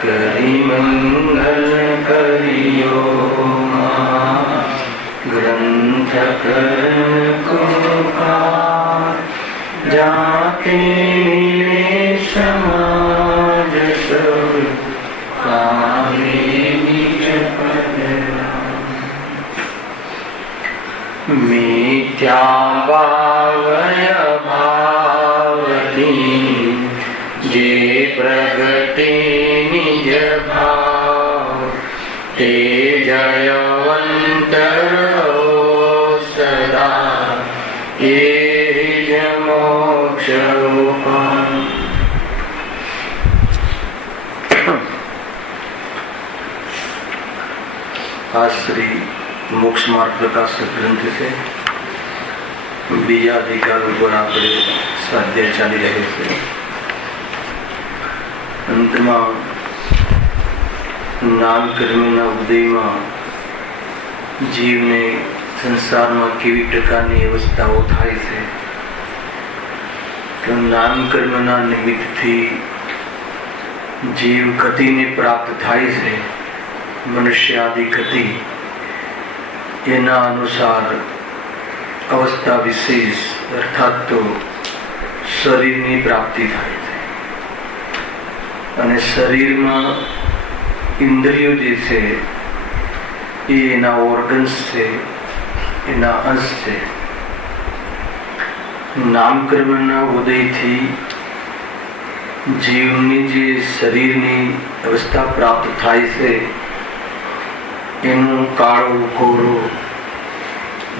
કરી મંગલ કર્યો ગ્રંથ કૃપા જાતે મિલે સમાજ સૌ પામે નિજ પદ મિથ્યા ભાવય ભાવથી જે પ્રગટે નિજ ભાવ તે જયવંત સદા એ જ મોક્ષ આ શ્રી મોક્ષ માર્ગ પ્રકાશક ગ્રંથ છે. બીજા અધિકાર ઉપર આપણે સ્વાધ્યાય ચાલી રહે છે. અંતમાં નામ કર્મના ઉદયમાં જીવને સંસારમાં કેવી પ્રકારની અવસ્થાઓ થાય છે તો નામ કર્મના નિમિત્તથી જીવ ગતિને પ્રાપ્ત થાય છે. મનુષ્ય આદિ ગતિ એના અનુસાર અવસ્થા વિશેષ અર્થાત તો શરીરની પ્રાપ્તિ થાય છે. અને શરીરમાં ઇન્દ્રિયો જે છે એ એના ઓર્ગન્સ છે, એના અંશ છે. નામકર્મના ઉદયથી જીવની જે શરીરની અવસ્થા પ્રાપ્ત થાય છે એનું કાળો ગોરો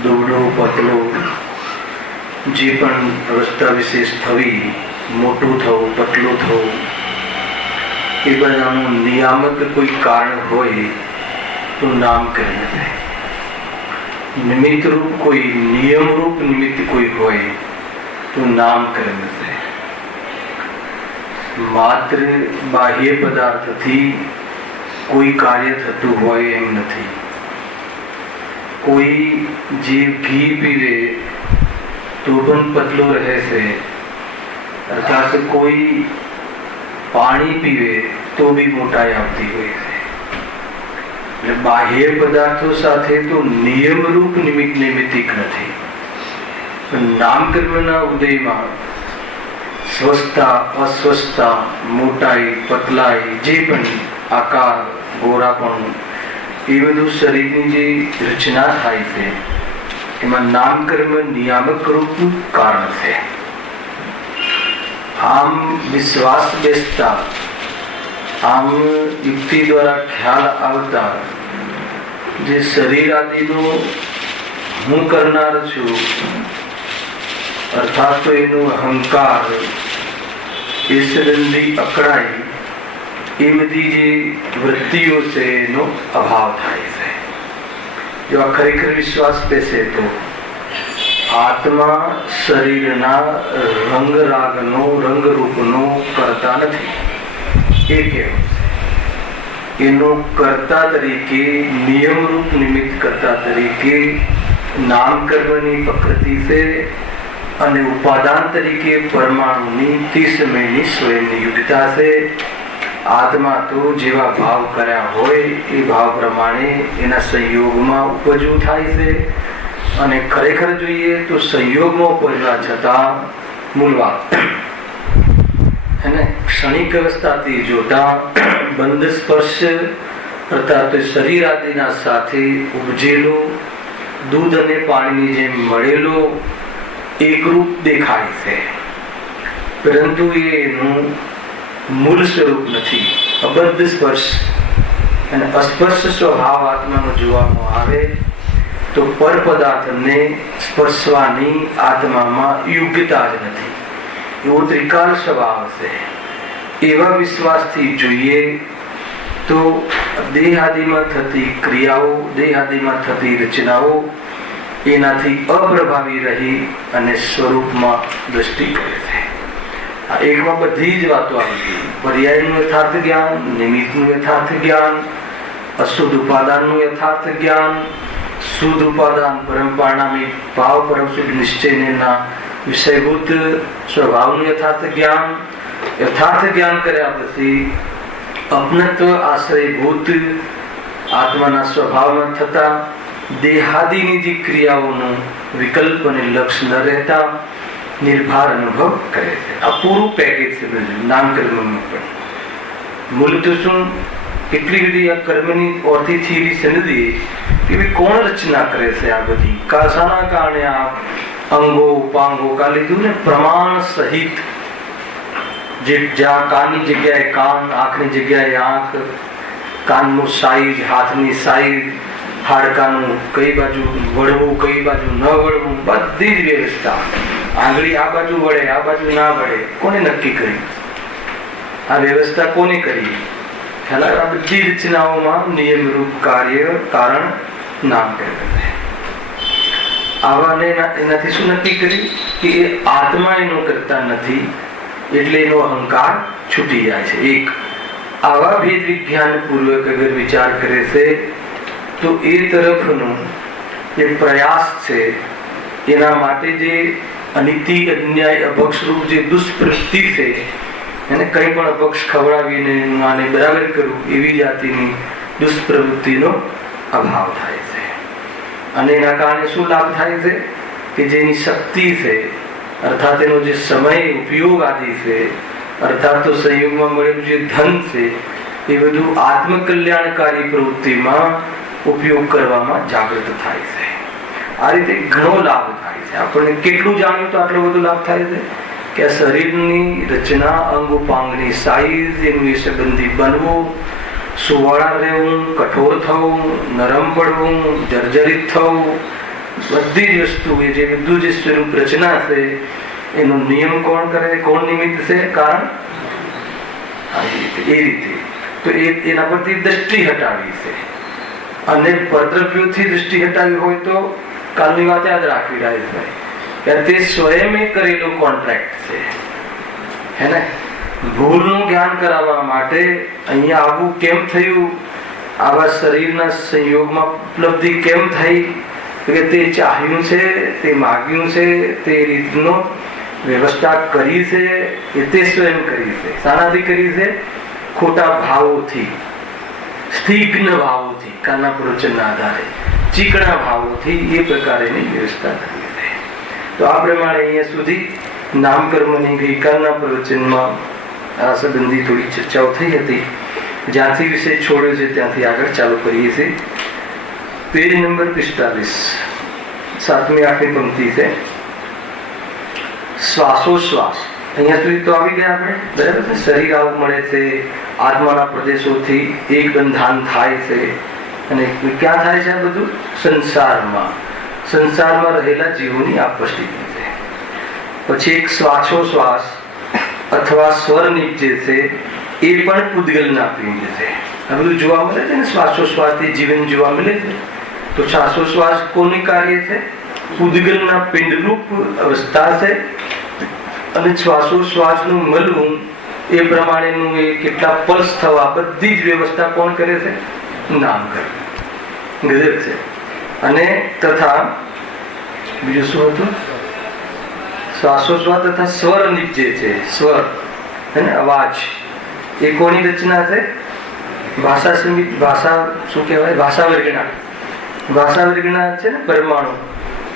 દુબળો પતલો જે પણ અવસ્થા વિશેષ થવી, મોટું થવું, પતલું થવું, એ બધાનું નિયામક કોઈ કારણ હોય તો નામકર્મ છે. નિમિત્તરૂપ કોઈ નિયમરૂપ નિમિત્ત કોઈ હોય તો નામકર્મ છે. માત્ર બાહ્ય પદાર્થથી કોઈ કાર્ય થતું હોય એમ નથી. કોઈ જીવ ઘી પીવે તો પણ પતલો રહે છે, અર્થાત કોઈ પાણી પીવે તો બી મોટાઈ આવતી હોય છે. એટલે બાહ્ય પદાર્થો સાથે તો નિયમરૂપ નિમિત્ત નૈમિત્તિક નથી. નામકર્મના ઉદયમાં સ્વસ્થતા, અસ્વસ્થતા, મોટાઈ, પતલાઈ, જે પણ આકાર, ગોરાપણું, એ બધું શરીરની જે રચના થાય છે એમાં નામકર્મ નિયામક રૂપનું કારણ છે. આમ વિશ્વાસ બેસતા, આમ યુક્તિ દ્વારા ખ્યાલ આવતા જે શરીર આદિનો હું કરનાર છું અર્થાત તો એનું અહંકાર, એ સંબંધી અકળાઈ, એ બધી જે વૃત્તિઓ છે એનો અભાવ થાય છે. જો આ ખરેખર વિશ્વાસ બેસે તો આત્મા શરીરના રંગ રાગનો, રંગરૂપનો કરતા નથી. એ કેવું છે એનો કર્તા તરીકે, નિયમરૂપ નિમિત્ત કર્તા તરીકે નામકર્મની પ્રકૃતિ છે અને ઉપાદાન તરીકે પરમાણુની 30 સમયની સ્વયંની યુક્તતા છે. આત્મા તો જેવા ભાવ કર્યા હોય એ ભાવ પ્રમાણે એના સંયોગમાં ઉપજવું થાય છે. અને ખરેખર જોઈએ તો સંયોગમાં ઉપજવા છતાં મૂળવાત એને ક્ષણિક અવસ્થાથી જોતા બંધ સ્પર્શ અર્થાત શરીર આદિના સાથે ઉપજેલો દૂધ અને પાણીની જેમ મળેલો એકરૂપ દેખાય છે, પરંતુ એનું મૂળ સ્વરૂપ નથી. અબદ્ધ સ્પર્શ અને અસ્પર્શ સ્વભાવ આત્માનો જોવામાં આવે તો પર પદાર્થને સ્પર્શવાની આત્મામાં યોગ્યતા જ નથી. એવો ત્રિકાલ સ્વભાવ છે. એવા વિશ્વાસથી જોઈએ તો દેહ આદિમાં થતી ક્રિયાઓ, દેહ આદિમાં થતી રચનાઓ એનાથી અપ્રભાવી રહી અને સ્વરૂપમાં દ્રષ્ટિ કરે છે. આ એકમાં બધી જ વાતો આવી ગઈ. પર્યાયનું યથાર્થ જ્ઞાન, નિમિત્તનું યથાર્થ જ્ઞાન, અશુદ્ધ ઉપાદાનનું યથાર્થ જ્ઞાન, શુદ્ધ ઉપાદાન પરમ પરિણામી ભાવ પરમ શુદ્ધ નિશ્ચયના વિષયભૂત સ્વભાવનું યથાર્થ જ્ઞાન યથાર્થ જ્ઞાન કર્યા પછી અપનત્વ આશ્રયભૂત આત્માના સ્વભાવમાં થતા દેહાદિની જે ક્રિયાઓનું વિકલ્પ અને લક્ષ્ય ન રહેતા નિર્ભાર અનુભવ કરે છે. આ પૂરું પેકેજ છે નામકર્મનું. પણ મૂળ તો શું, એટલી બધી આ કર્મની ઓરથી થયેલી સમજી કે કોણ રચના કરે છે આ બધી, શાના કારણે આ અંગો ઉપાંગો કા લીધું ને પ્રમાણ સહિત. જે જ્યાં કાનની જગ્યાએ કાન, આંખની જગ્યાએ આંખ, કાનનું સાઈઝ, હાથની સાઈઝ, હાડકાનું કઈ બાજુ વળવું કઈ બાજુ ન વળવું, બધી જ વ્યવસ્થા. આંગળી આ બાજુ વળે આ બાજુ ના વળે, કોને નક્કી કરી? આ વ્યવસ્થા કોને કરી? આ બધી રચનાઓમાં નિયમરૂપ કાર્ય કારણ નામ કહેવાય. આવાને એનાથી શું નક્કી કરી કે એ આત્મા એનો કરતા નથી, એટલે એનો અહંકાર છૂટી જાય છે. એક આવા ભેદ વિજ્ઞાન પૂર્વક અગર વિચાર કરે છે તો એ તરફનો જે પ્રયાસ છે એના માટે જે અનિતિ અન્યાય અભક્ષરૂપ જે દુષ્પ્રવૃત્તિ છે એને કંઈ પણ અપક્ષ ખવડાવીને આને બરાબર કરવું, એવી જાતિની દુષ્પ્રવૃત્તિનો અભાવ થાય છે. અને એના કારણે શું લાભ થાય છે કે જેની શક્તિ છે, અર્થાત એનો જે સમય ઉપયોગ આદિ છે, અર્થાત તો સંયોગમાં મળેલું જે ધન છે, એ બધું આત્મકલ્યાણકારી પ્રવૃત્તિમાં ઉપયોગ કરવામાં જાગૃત થાય છે. આ રીતે ઘણો લાભ થાય છે. આપણને કેટલું જાણ્યું તો આટલો બધો લાભ થાય છે કે આ શરીરની રચના, અંગ ઉપાંગની સાઈઝ, એનું એ સંબંધી બનવું, સુવાળા રહેવું, કઠોર થવું, નરમ પડવું, જર્જરિત થવું, બધી જ વસ્તુ એ જે બધું જે સ્વરૂપ રચના છે એનો નિયમ કોણ કરે, કોણ નિમિત્ત છે? કારણ. એ રીતે તો એના પરથી દ્રષ્ટિ હટાવી છે. અને પરદ્રવ્યોથી દ્રષ્ટિ હટાવી હોય તો કાલની વાત યાદ રાખવી રાજભાઈ કે તે સ્વયં કરેલો કોન્ટ્રાક્ટ છે, હે ને? ભૂલનું જ્ઞાન કરાવવા માટે અહીંયા આવું કેમ થયું, આવા શરીરના સંયોગમાં ઉપલબ્ધિ કેમ થઈ, કે તે ચાહ્યું છે, તે માગ્યું છે, તે રીતનો વ્યવસ્થા કરી છે, એ તે સ્વયં કરી છે. શાનાથી કરી છે? ખોટા ભાવોથી, સ્થિગ્ન ભાવોથી, કાના પ્રવચનના આધારે ચીકણા ભાવોથી એ પ્રકારેની વ્યવસ્થા કરી છે. તો આ પ્રમાણે અહીંયા સુધી નામકર્મની ગઈકાલના પ્રવચનમાં આ સંબંધી થોડી ચર્ચાઓ થઈ હતી. જ્યાંથી વિષય છોડ્યો છે ત્યાંથી આગળ ચાલુ કરીએ છીએ. પેજ નંબર 45, 7મી 8મી પંક્તિ છે. શ્વાસોશ્વાસ અહીંયા સુધી તો આવી ગયા આપણે, બરાબર છે? શરીર આવું મળે છે, આત્માના પ્રદેશોથી એક બંધાન થાય છે. અને ક્યાં થાય છે આ બધું? સંસારમાં રહેલા જીવોની આપસ્થિતિ છે. પછી એક શ્વાસોશ્વાસ અથવા સ્વર નીચે છે, એ પણ પૂદગલના પિંડ છે. આ બધું જોવા મળે છે ને, શ્વાસોશ્વાસથી જીવન જોવા મળે છે. તો શ્વાસોશ્વાસ કોની કાર્ય છે? પૂદગલના પિંડરૂપ અવસ્થા છે. અને શ્વાસોશ્વાસનું મળવું એ પ્રમાણેનું એ કેટલા પલ્સ થવા, બધી જ વ્યવસ્થા કોણ કરે છે? નામકર્મ. ગજબ છે. અને તથા બીજું શું હતું? શ્વાસોશ્વાસ તથા સ્વર નીચે છે. સ્વર અને અવાજ એ કોની રચના છે? ભાષા સંગીત, ભાષા શું કહેવાય? ભાષા વર્ગના. ભાષા વર્ગના છે ને પરમાણુ,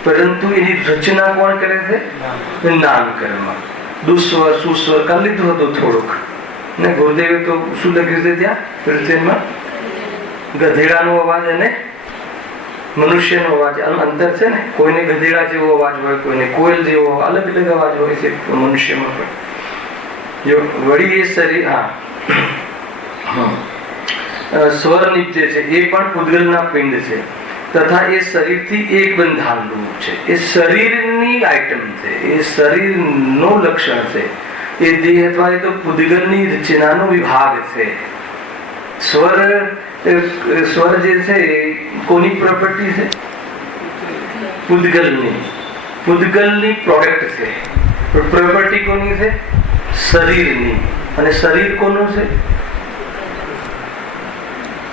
પરંતુ એની રચના કોણ કરે છે? નામકર્મ. દુસ્વર સુસ્વર કરી લીધું હતું થોડુંક ને. ગુરુદેવે તો શું લખ્યું છે ત્યાં પ્રવચનમાં? ગધેડાનો અવાજ અને મનુષ્યનો અવાજ અંતર છે ને. કોઈને ગધેડા જેવો અવાજ હોય, કોઈને કોયલ જેવો, અલગ અલગ અવાજ હોય છે મનુષ્યમાં પણ. જો વળી એ શરીર, સ્વર નીચે છે, એ પણ પૂદગલના પિંડ છે. તથા એ શરીરથી એક બંધાન રૂપ છે. એ શરીરની આઈટમ છે, એ શરીરનો લક્ષણ છે. એ દેહ અથવા એ તો પૂદગલની રચનાનો વિભાગ છે. સ્વર જે છે એ કોની પ્રોપર્ટી છે? પૂદગલની. પૂદગલની પ્રોડક્ટ છે. પ્રોપર્ટી કોની છે? શરીરની. અને શરીર કોનું છે?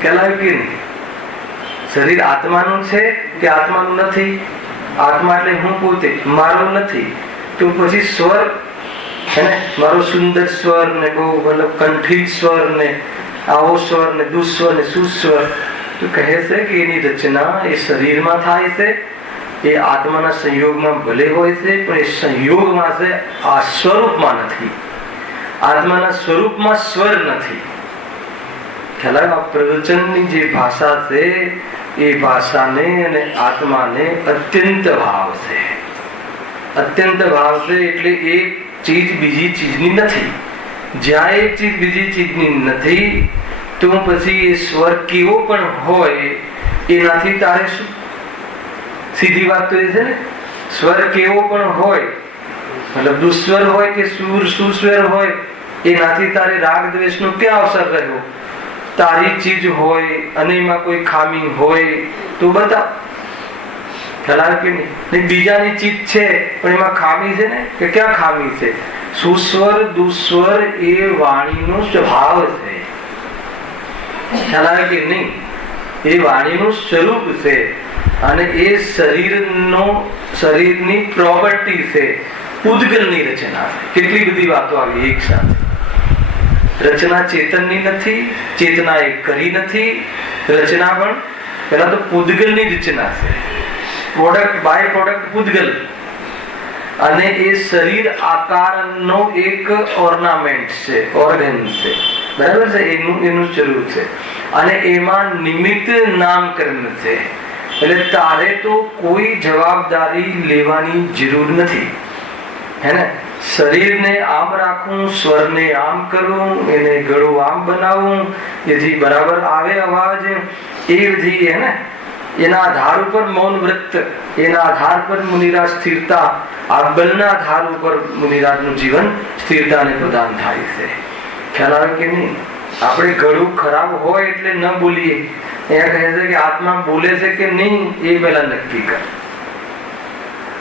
કહેવાય કે નહીં? શરીર આત્માનું છે કે આત્માનું નથી? આત્મા એટલે હું પોતે, મારું નથી. તો પછી સ્વર है ने मारो सुंदर स्वर ने बहु मतलब कंठित स्वर ने आवो स्वर ने दुस्वर ने सुस्वर तो कहे से कि एनी रचना ए शरीर में थाय छे ए आत्माना संयोगमां भले होय छे पण ए संयोगमां से आ स्वरूपमां नथी आत्माना स्वरूपमां स्वर नथी ख्याल आ प्रवचननी जे भाषा छे ए भाषाने अने आत्माने अत्यंत भाव छे अत्यंत भाव छे એટલે એક ચીજ બીજી ચીજની નથી જ્યાં એક ચીજ બીજી ચીજની નથી તો પછી એ સ્વર કેવો પણ હોય એનાથી તારે શું સીધી વાત તો એ છે ને સ્વર કેવો પણ હોય मतलब दुस्वर होय के सुस्वर होय एनाथी तारे राग द्वेषनो क्या अवसर रह्यो तारी चीज होय अने एमां कोई खामी होय तो बता ख्याल के नहीं बीजानी चीज छे पण एमां खामी छे ने के क्या खामी छे सुस्वर दुस्वर ए वाणीनो स्वभाव छे ख्याल के नहीं ए वाणीनो स्वरूप छे अने ए शरीरनी प्रॉपर्टी छे पूदगलनी रचना કેટલી બધી વાતો આવી એક સાથે રચના ચેતનની નથી ચેતના એ કરી નથી રચના પણ પહેલા તો પૂદગલની રચના છે પ્રોડક્ટ બાય પ્રોડક્ટ પૂદગલ અને એ શરીર આકારનો એક ઓર્નામેન્ટ છે ઓર્ગન છે બરાબર છે એનું સ્વરૂપ છે અને એમાં નિમિત્ત નામકરણ છે એટલે તારે તો કોઈ જવાબદારી લેવાની જરૂર નથી है ना शरीर ने आम राखूं स्वर ने आम करूं इन्हें गड़ो आम बनाऊं यदि बराबर आवे आवाज ए विधि है ना एना आधार पर मौन व्रत एना आधार पर मुनिराज स्थिरता आ बलना आधार पर मुनिराज नु जीवन स्थिरता ने प्रदान थाय छे ख्याल आवे के नहीं आपणे गळुं खराब होय એટલે न बोलीए ए कहे छे कि आत्मा बोले छे के नहीं ए पहेला नक्की कर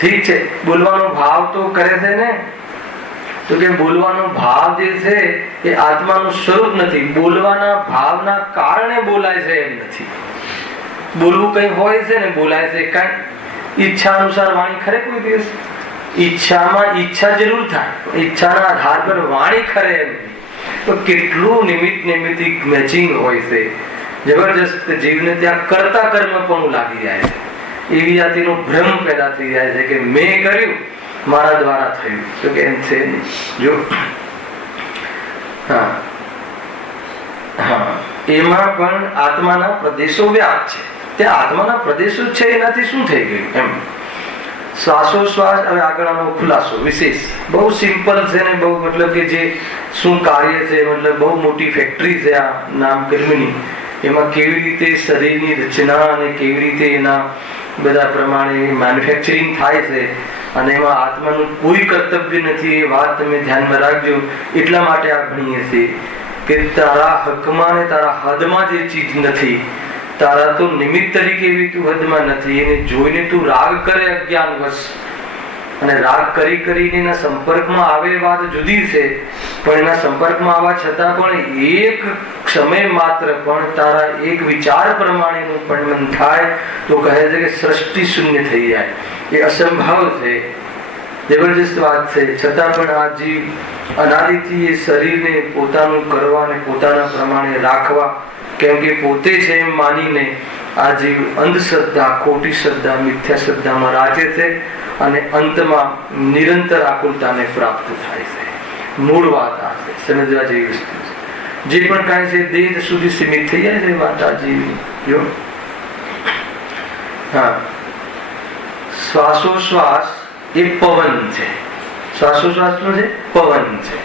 ठीक है बोलवानो भाव तो करे छे ने तो के बोलवानो भाव जे छे ए आत्माનું સ્વરૂપ નથી બોલવાના ભાવના કારણે બોલાય છે એમ નથી બોલવું કઈ હોય છે ને બોલાય છે કઈ ઈચ્છા અનુસાર વાણી ખરે કોઈ દિવસ ઈચ્છામાં ઈચ્છા જરૂર થાય ઈચ્છાના આધાર પર વાણી ખરે એમ તો કેટલું નિમિત્ત નિમિત્તિક મેચિંગ હોય છે જબરજસ્ત જીવને ત્યાં કરતા કર્મ પણ લાગી જાય છે એવી જાતિનો ભ્રમ પેદા થઈ જાય છે કે મેં કર્યું મારા દ્વારા થયું તો કે એમ છે જો હા હા એમાં પણ આત્માના પ્રદેશો વ્યાપ છે તે આત્માના પ્રદેશો છે એનાથી શું થઈ ગયું એમ શ્વાસોશ્વાસ હવે આગળનો ખુલાસો વિશેષ બહુ સિમ્પલ છે ને બહુ મતલબ કે જે શું કાર્ય છે મતલબ બહુ મોટી ફેક્ટરી છે આ નામકર્મની એમાં કેવી રીતે શરીરની રચના અને કેવી રીતે એના બધા પ્રમાણે મેન્યુફેક્ચરિંગ થાય છે અને એમાં આત્માનું કોઈ કર્તવ્ય નથી એ વાત તમે ધ્યાનમાં રાખજો એટલા માટે આ ભણીએ છીએ કે તારા હકમાં ને તારા હદમાં જે ચીજ નથી તારા તો નિમિત્ત તરીકે એવી તું હદમાં નથી એને જોઈને તું રાગ કરે અજ્ઞાનવશ અને રાગ કરી કરીને એના સંપર્કમાં આવે વાત જુદી છે પણ એના સંપર્કમાં આવવા છતાં પણ એક સમય માત્ર પણ તારા એક વિચાર પ્રમાણેનું પરિણમન થાય તો કહે છે કે સૃષ્ટિ શૂન્ય થઈ જાય એ અસંભવ છે જબરજસ્ત વાત છે છતાં પણ આ જીવ અનાદિથી એ શરીરને પોતાનું કરવા અને પોતાના પ્રમાણે રાખવા કેમ કે પોતે છે એમ માનીને આ જીવ અંધશ્રદ્ધા ખોટી શ્રદ્ધા મિથ્યા શ્રદ્ધામાં રાજે છે અને અંતમાં નિરંતર આકુલતાને પ્રાપ્ત થાય છે મૂળ વાત આ છે સમજવા જેવી વસ્તુ છે જે પણ કાંઈ છે દેહ સુધી સીમિત થઈ જાય છે વાત આ જેવી જો હા શ્વાસોશ્વાસ એ પવન છે શ્વાસોશ્વાસ નું છે પવન છે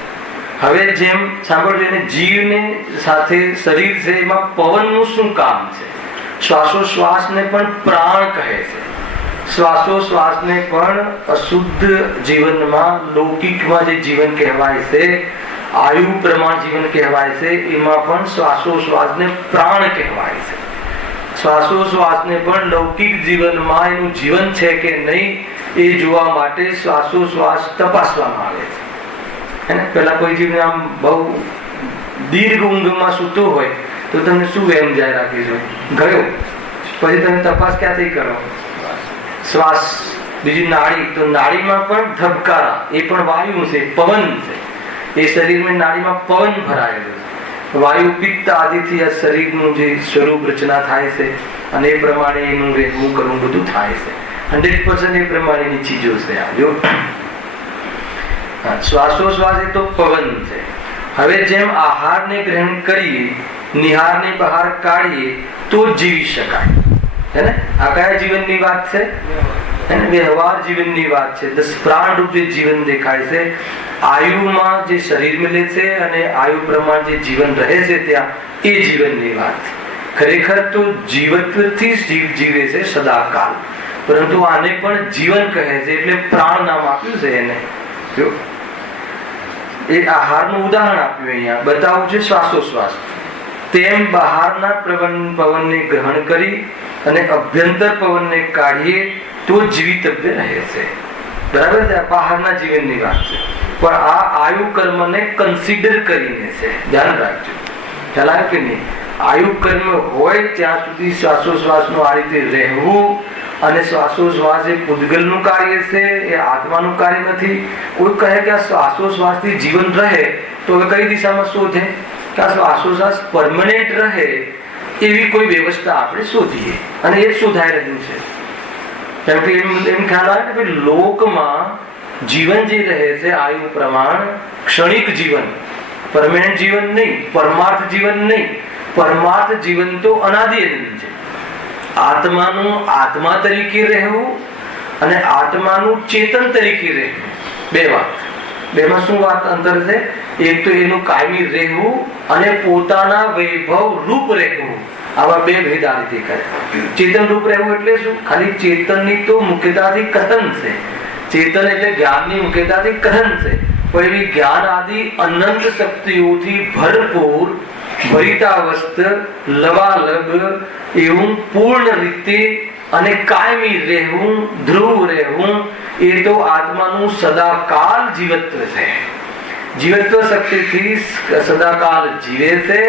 હવે જેમ સાંભળજો એને જીવને સાથે શરીર છે એમાં પવનનું શું કામ છે શ્વાસોશ્વાસને પણ પ્રાણ કહે છે શ્વાસોશ્વાસને પણ અશુદ્ધ જીવનમાં લૌકિકમાં જે જીવન કહેવાય છે આયુ પ્રમાણ જીવન કહેવાય છે એમાં પણ શ્વાસોશ્વાસને પ્રાણ કહેવાય છે શ્વાસોશ્વાસને પણ લૌકિક જીવનમાં એનું જીવન છે કે નહીં એ જોવા માટે શ્વાસોશ્વાસ તપાસવામાં આવે છે પેલા કોઈ જીવને આમ બહુ દીર્ઘ ઊંઘમાં સૂતો હોય તો તમે શું એમ જાય રાખીશું ગયો પછી તમે તપાસ ક્યાંથી કરો શ્વાસ બીજી નાડી, તો નાડીમાં પણ ધબકારા, એ પણ વાયુ છે, પવન છે. એ શરીરમાં નાડીમાં પવન ભરાયેલો છે. વાયુ પિત્ત આદિથી આ શરીરનું જે સ્વરૂપ રચના થાય છે અને એ પ્રમાણે એનું રહેવું કરવું બધું થાય છે. 100% એ પ્રમાણેની ચીજો છે. આ જો શ્વાસોશ્વાસ એ તો પવન છે. હવે જેમ આહારને ગ્રહણ કરીએ, નિહારને બહાર કાઢીએ તો જીવી શકાય, હે ને? આ કયા જીવનની વાત છે? વ્યવહાર જીવનની વાત છે. દસ પ્રાણ રૂપ જે જીવન દેખાય છે, આયુમાં જે શરીર મળે છે અને આયુ પ્રમાણ જે જીવન રહે છે ત્યાં, એ જીવનની વાત છે. ખરેખર તો જીવત્વથી જીવ જીવે છે સદાકાલ, પરંતુ આને પણ જીવન કહે છે એટલે પ્રાણ નામ આપ્યું છે એને. જો એ આહારનું ઉદાહરણ આપ્યું, અહીંયા બતાવું છે શ્વાસોશ્વાસ. તેમ બહારના પવનને ગ્રહણ કરી અને અભ્યંતર પવનને કાઢીએ તો જીવિતવ્ય રહે છે. બરાબર છે? બહારના જીવનની વાત છે, પણ આ આયુ કર્મને કન્સિડર કરીને છે. ધ્યાન રાખજો. ખ્યાલ આવ્યો કે નહીં? આયુ કર્મ હોય ત્યાં સુધી શ્વાસોશ્વાસનું આ રીતે રહેવું, અને શ્વાસોશ્વાસ એ પૂતગલનું કાર્ય છે, એ આત્માનું કાર્ય નથી. કોઈ કહે કે આ શ્વાસોશ્વાસથી જીવન રહે, તો હવે કઈ દિશામાં શોધે કે આ શ્વાસોશ્વાસ પરમનન્ટ રહે એવી કોઈ વ્યવસ્થા આપણે શોધીએ, અને એ જ શોધાઈ રહ્યું છે. કેમ કે એમ ખ્યાલ આવે કે લોકમાં જીવન જે રહે છે આયુ પ્રમાણ ક્ષણિક જીવન, પરમેનન્ટ જીવન નહીં, પરમાર્થ જીવન નહીં. પરમાર્થ જીવન તો અનાદિ અનંત છે. આત્માનું આત્મા તરીકે રહેવું અને આત્માનું ચેતન તરીકે રહેવું, બે વાત. બેમાં શું વાત અંતર છે? એક તો એનું કાયમી રહેવું અને પોતાના વૈભવ રૂપ રહેવું. આવા બે ભેદ આ રીતે કરે. ચેતન રૂપ રહેવું એટલે શું? ખાલી ચેતનની તો મુખ્યતાથી કથન છે. ચેતન એટલે જ્ઞાનની મુખ્યતાથી કથન છે, પણ એવી જ્ઞાન આદિ અનંત શક્તિઓથી ભરપૂર, ભરિતાવસ્ત, લવાલગ એવું પૂર્ણ રીતે અને કાયમી રહેવું, ધ્રુવ રહેવું, એ તો આત્માનું સદાકાલ જીવત્વ છે. જીવત્વ શક્તિથી સદાકાલ જીવે છે.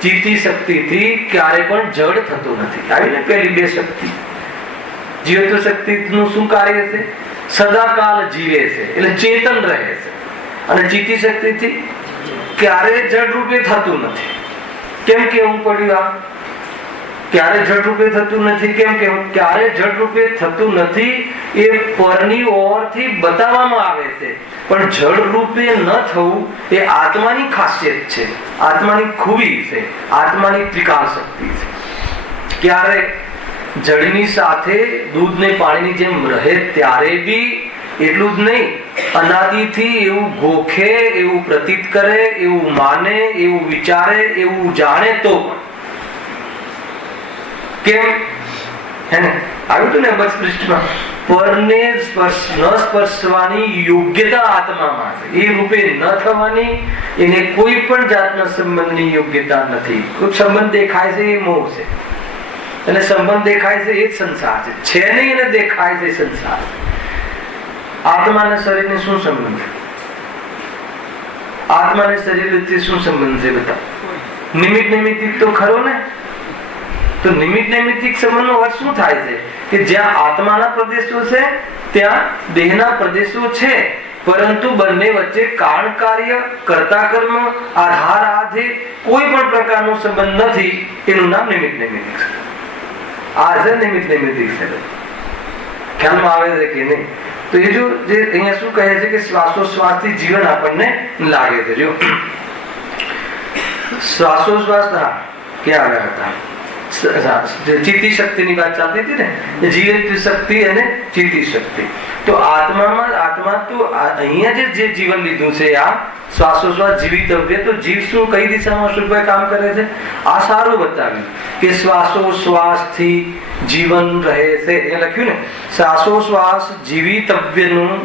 ચિત્તી શક્તિથી ક્યારે પણ જડ થતું નથી. આવી ને પેલી બે શક્તિ. જીવત્વ શક્તિનું શું કાર્ય છે? સદાકાલ જીવે છે એટલે ચેતન રહે છે, અને ચિત્તી શક્તિથી ક્યારે જડ રૂપે થતું નથી. કેમ કેવું પડ્યું? આ ક્યારે જડ રૂપે થતું નથી? કેમ કે ક્યારે જડ રૂપે થતું નથી એ પરની ઓરથી બતાવવામાં આવે છે, પણ જડ રૂપે ન થવું એ આત્માની ખાસિયત છે, આત્માની ખૂબી છે, આત્માની ત્રિકાળ શક્તિ છે. ક્યારે જળની સાથે દૂધ ને પાણીની જેમ રહે ત્યારે બી એટલું જ નહીં, અનાદિથી એવું ગોખે, એવું પ્રતીત કરે, એવું માને, એવું વિચારે, એવું જાણે તો કેમ? હે ને? આવ્યું હતું ને બસ પૃષ્ઠમાં, પરને સ્પર્શ ન સ્પર્શવાની યોગ્યતા આત્મામાં છે. એ રૂપે ન થવાની, એને કોઈ પણ જાતના સંબંધની યોગ્યતા નથી. કોઈ સંબંધ દેખાય છે એ મોહ છે, અને સંબંધ દેખાય છે એ જ સંસાર છે નહીં, એને દેખાય છે સંસાર. આત્મા અને શરીરને શું સંબંધ છે? આત્મા અને શરીર વચ્ચે શું સંબંધ છે? બધા નિમિત્ત નૈમિત્તિક તો ખરો ને? તો નિમિત્ત નૈમિત્તિક સંબંધનો અર્થ શું થાય છે? કે જ્યાં આત્માના પ્રદેશો છે ત્યાં દેહના પ્રદેશો છે, પરંતુ બંને વચ્ચે કારણ કાર્ય, કર્તા કર્મ, આધાર આધે કોઈ પણ પ્રકારનો સંબંધ નથી. એનું નામ નિમિત્ત નૈમિત્તિક છે. આ છે નિમિત્ત નૈમિત્તિક છે. ખ્યાલમાં આવે છે કે નહીં? તો એ જો જે અહીંયા શું કહે છે કે શ્વાસોશ્વાસથી જીવન આપણને લાગે છે. જો શ્વાસોશ્વાસ, હા ક્યાં આવ્યા હતા? ચિત્તી શક્તિની વાત ચાલતી હતી ને, જીવિત શક્તિ અને ચિત્તી શક્તિ. તો આત્મામાં, આત્મા તો અહીંયા જે જીવન લીધું છે આ શ્વાસોશ્વાસ જીવિતવ્ય, તો જીવ શું કઈ દિશામાં શું કામ કરે છે? આ સારું બતાવ્યું કે શ્વાસોશ્વાસથી જીવન રહે છે. એ લખ્યું ને, શ્વાસોશ્વાસ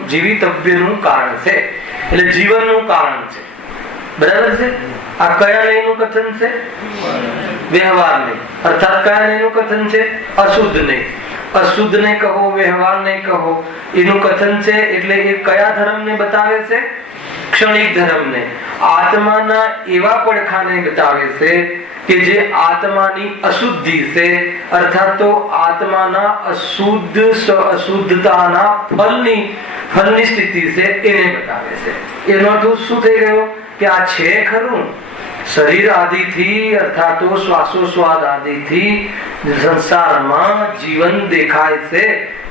જીવિતવ્યનું કારણ છે, એટલે જીવનનું કારણ છે. બરાબર છે? આ કયા નહીંનું કથન છે? વ્યવહાર નહીં. અર્થાત કયા નહીંનું કથન છે? અશુદ્ધ નહીં. અશુદ્ધ ને કહો, વ્યવહાર નહીં કહો, એનું કથન છે. એટલે એ કયા ધર્મને બતાવે છે? ક્ષણિક ધર્મને, આત્માના એવા પડખાને બતાવે છે કે જે આત્માની અશુદ્ધિ છે, અર્થાત તો આત્માના અશુદ્ધતાના ફલની સ્થિતિ છે એને બતાવે છે. એનો અર્થ શું થઈ ગયો કે આ છે ખરું શરીર આદિથી અર્થાત તો શ્વાસોશ્વાસ આદિથી સંસારમાં જીવન દેખાય છે,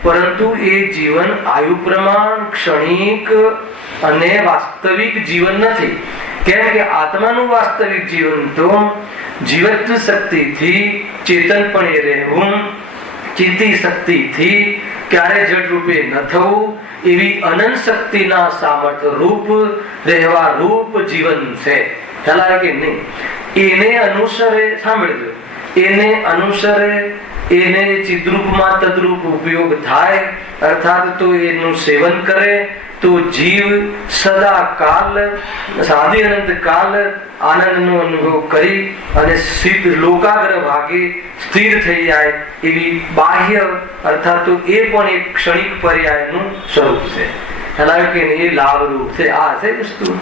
પરંતુ એ જીવન આયુ પ્રમાણ ક્ષણિક અને વાસ્તવિક જીવન નથી. કેમ કે આત્માનું વાસ્તવિક જીવન તો જીવત્વ શક્તિથી ચેતનપણે રહેવું, ચિત્તી શક્તિથી ક્યારે જડ રૂપે ન થવું, એવી અનંત શક્તિના સામર્થ્ય રૂપ રહેવા રૂપ જીવન છે. ખ્યાલ આવે કે નહીં? એને અનુસરે, સાંભળજો, એને અનુસરે, એને ચિદ્રૂપમાં તદ્રૂપ ઉપયોગ થાય, અર્થાત તો એનું સેવન કરે તો જીવ સદા કાલ સાદી અનંત કાલ આનંદનો અનુભવ કરી અને સિદ્ધ લોકાગ્ર ભાગે સ્થિર થઈ જાય એવી બાહ્ય અર્થાત તો એ પણ એક ક્ષણિક પર્યાયનું સ્વરૂપ છે. ખ્યાલ કે એ લાભ રૂપ છે. આ છે વસ્તુ.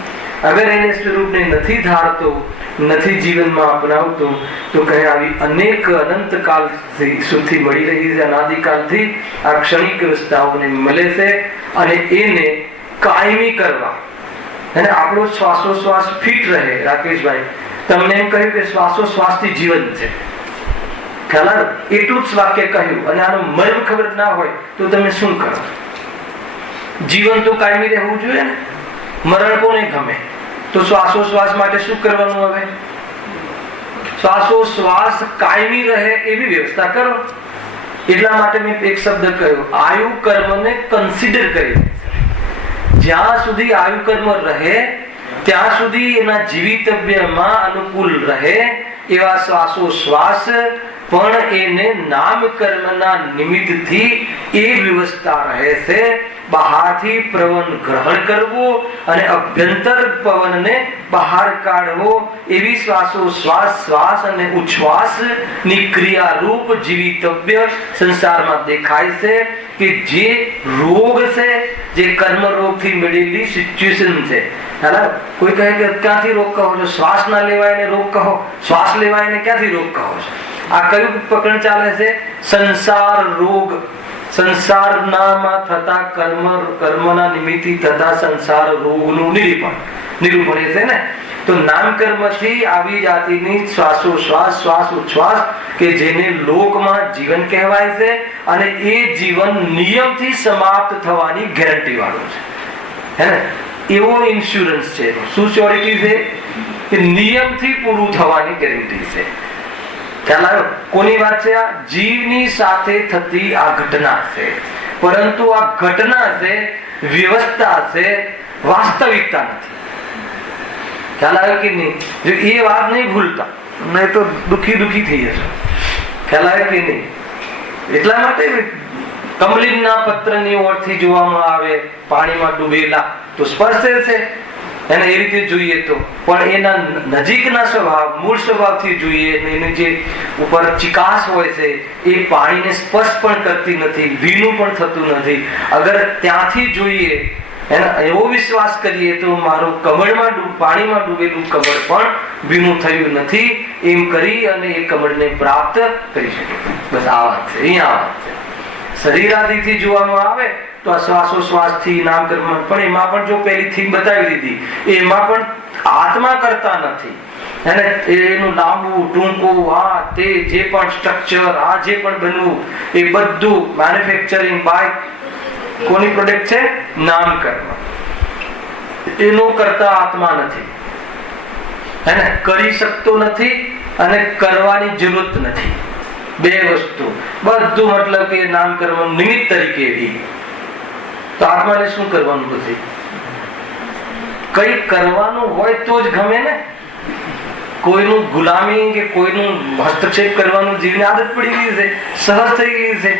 અગર એને સ્વરૂપને નથી ધારતો, નથી જીવનમાં અપનાવતો તો કહે આવી અનેક અનંત કાલ સુધી મળી રહી છે, અનાદિકાલથી આ ક્ષણિક વ્યવસ્થાઓને મળે છે અને એને કાયમી કરવા અને આપણો શ્વાસોશ્વાસ ફિટ રહે. રાકેશભાઈ, તમને એમ કહ્યું કે શ્વાસોશ્વાસથી જીવન છે, ખ્યાલ એટલું જ વાક્ય કહ્યું અને આનો મર્મ ખબર ના હોય તો તમે શું કરો? જીવન તો કાયમી રહેવું જોઈએ ને. મરણ કોને ગમે? તો શ્વાસોશ્વાસ માટે શું કરવાનું? હવે શ્વાસોશ્વાસ કાયમી રહે એવી વ્યવસ્થા કરો. એટલા માટે મેં એક શબ્દ કહ્યું, આયુ કર્મને કન્સિડર કરી. જ્યાં સુધી આયુ કર્મ રહે ત્યાં સુધી એના જીવિતવ્યમાં અનુકૂળ રહે એવા શ્વાસોશ્વાસ પણ એને નામ કર્મના નિમિત્તથી એ વ્યવસ્થા રહે છે. બહારથી પવન ગ્રહણ કરવો અને અભ્યંતર પવનને બહાર કાઢવો એવી શ્વાસોશ્વાસ, શ્વાસ અને ઉચ્છ્વાસ ની ક્રિયારૂપ જીવિતવ્ય સંસારમાં દેખાય છે કે જે રોગ છે, જે કર્મ રોગથી મળેલી સિચ્યુએશન છે. કોઈ કહે કે ક્યાંથી રોગ કહો છો? શ્વાસ ના લેવાય ને રોગ કહો, શ્વાસ લેવાય ને ક્યાંથી રોગ કહો છો? આ કયું પ્રકરણ ચાલે છે? સંસાર રોગ. સંસારમાં થતા કર્મના નિમિત્તે થતા સંસાર રોગનું નિરૂપણ છે ને. તો નામ કર્મથી આવી જાતિની શ્વાસોશ્વાસ, શ્વાસ ઉચ્છ્વાસ કે જેને લોકમાં જીવન કહેવાય છે અને એ જીવન નિયમથી સમાપ્ત થવાની ગેરંટી વાળું છે, હે ને? એવો ઇન્સ્યોરન્સ છે. શું શ્યોરિટી છે? કે નિયમથી પૂરું થવાની ગેરંટી છે. ખ્યાલ આવ્યો? કોની વાત છે? આ જીવની સાથે થતી આ ઘટના છે, પરંતુ આ ઘટના છે, વ્યવસ્થા છે, વાસ્તવિકતા નથી. ખ્યાલ આવ્યો કે નહીં? જો એ વાત નહીં ભૂલતા, નહીં તો દુખી થઈ જશે. ખ્યાલ આવ્યો કે નહીં? એટલા માટે કમલિનના પત્રની ઓરથી જોવામાં આવે પાણીમાં ડૂબેલા તો સ્પર્શે છે એને એ રીતે જોઈએ તો, પણ એના નજીકના સ્વભાવ, મૂળ સ્વભાવથી જોઈએ, એની જે ઉપર ચિકાસ હોય છે એ પાણીને સ્પર્શ પણ કરતી નથી, ભીનું પણ થતું નથી. અગર ત્યાંથી જોઈએ એવો વિશ્વાસ કરીએ તો મારું કમળમાં પાણીમાં ડૂબેલું કમળ પણ ભીનું થયું નથી એમ કરી અને એ કમળને પ્રાપ્ત કરી શકે. બસ આ વાત છે. અહીંયા આ વાત છે. શરીર આદિથી જોવામાં આવે તો આ શ્વાસોશ્વાસથી નામ કર્મ, પણ એમાં પણ જો પેલી થીમ બતાવી દીધી એમાં પણ આત્મા કરતા નથી. એને એનું લાંબુ ટૂંકું આ તે જે પણ સ્ટ્રક્ચર, આ જે પણ બનવું એ બધું મેન્યુફેક્ચરિંગ બાય કોની પ્રોડક્ટ છે? નામ કર્મ. એનું કરતા આત્મા નથી, એને કરી શકતો નથી અને કરવાની જરૂરત નથી. બે વસ્તુ બધું, મતલબ કે નામ કર્મ નિમિત્ત તરીકે એવી. તો આત્માને શું કરવાનું? પછી કઈ કરવાનું હોય તો જ ગમે ને. કોઈનું ગુલામી કે કોઈનું હસ્તક્ષેપ કરવાનું જીવને આદત પડી ગઈ છે, સહજ થઈ ગઈ છે,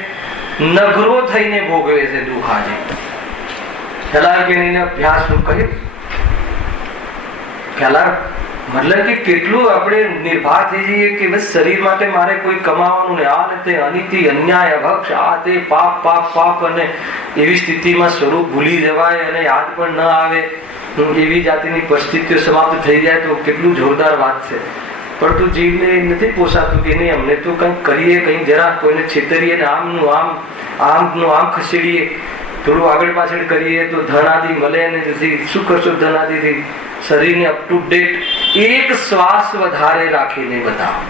નગરો થઈને ભોગવે છે દુઃખ. આજે ખ્યાલ કે નહીં? અભ્યાસ નું કહ્યું ખ્યાલ મતલબ કે કેટલું આપણે નિર્ભર થઈ જઈએ કે બસ શરીર માટે મારે કોઈ કમાવાનું ને આ રીતે અનિતિ, અન્યાય, અભક્ષ, આ તે પાપ પાપ પાપ અને એવી સ્થિતિમાં સ્વરૂપ ભૂલી જવાય અને યાદ પણ ન આવે. એવી જાતિની પરિસ્થિતિઓ સમાપ્ત થઈ જાય તો કેટલું જોરદાર વાત છે. પરંતુ જીવને નથી પોસાતું કે નહીં અમને તો કંઈક કરીએ, કંઈક જરા કોઈને છેતરીએ ને આમનું આમ ખસેડીએ, થોડું આગળ પાછળ કરીએ તો ધન આદિ મળે ને શું કરશો ધન આદિથી? શરીરને અપ ટુ ડેટ એક શ્વાસ વધારે રાખીને બતાવો.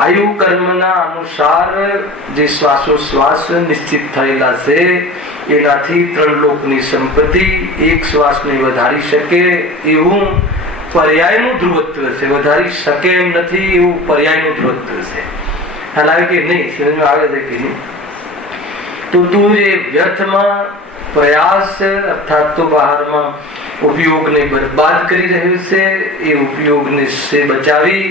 આયુ કર્મના અનુસાર જે શ્વાસોશ્વાસ નિશ્ચિત થયેલા છે એનાથી 3 લોકની સંપત્તિ એક શ્વાસને વધારી શકે એવું પર્યાયનું ધ્રુવત્વ છે. વધારી શકે એમ નથી એવું પર્યાયનું ધ્રુવત્વ છે. ખ્યાલ આવે કે નહીં? સમજમાં આવે છે કે નહીં? તો તું જે વ્યર્થમાં પ્રયાસ અર્થાત તો બહારમાં ઉપયોગને બરબાદ કરી રહ્યો છે એ ઉપયોગને બચાવી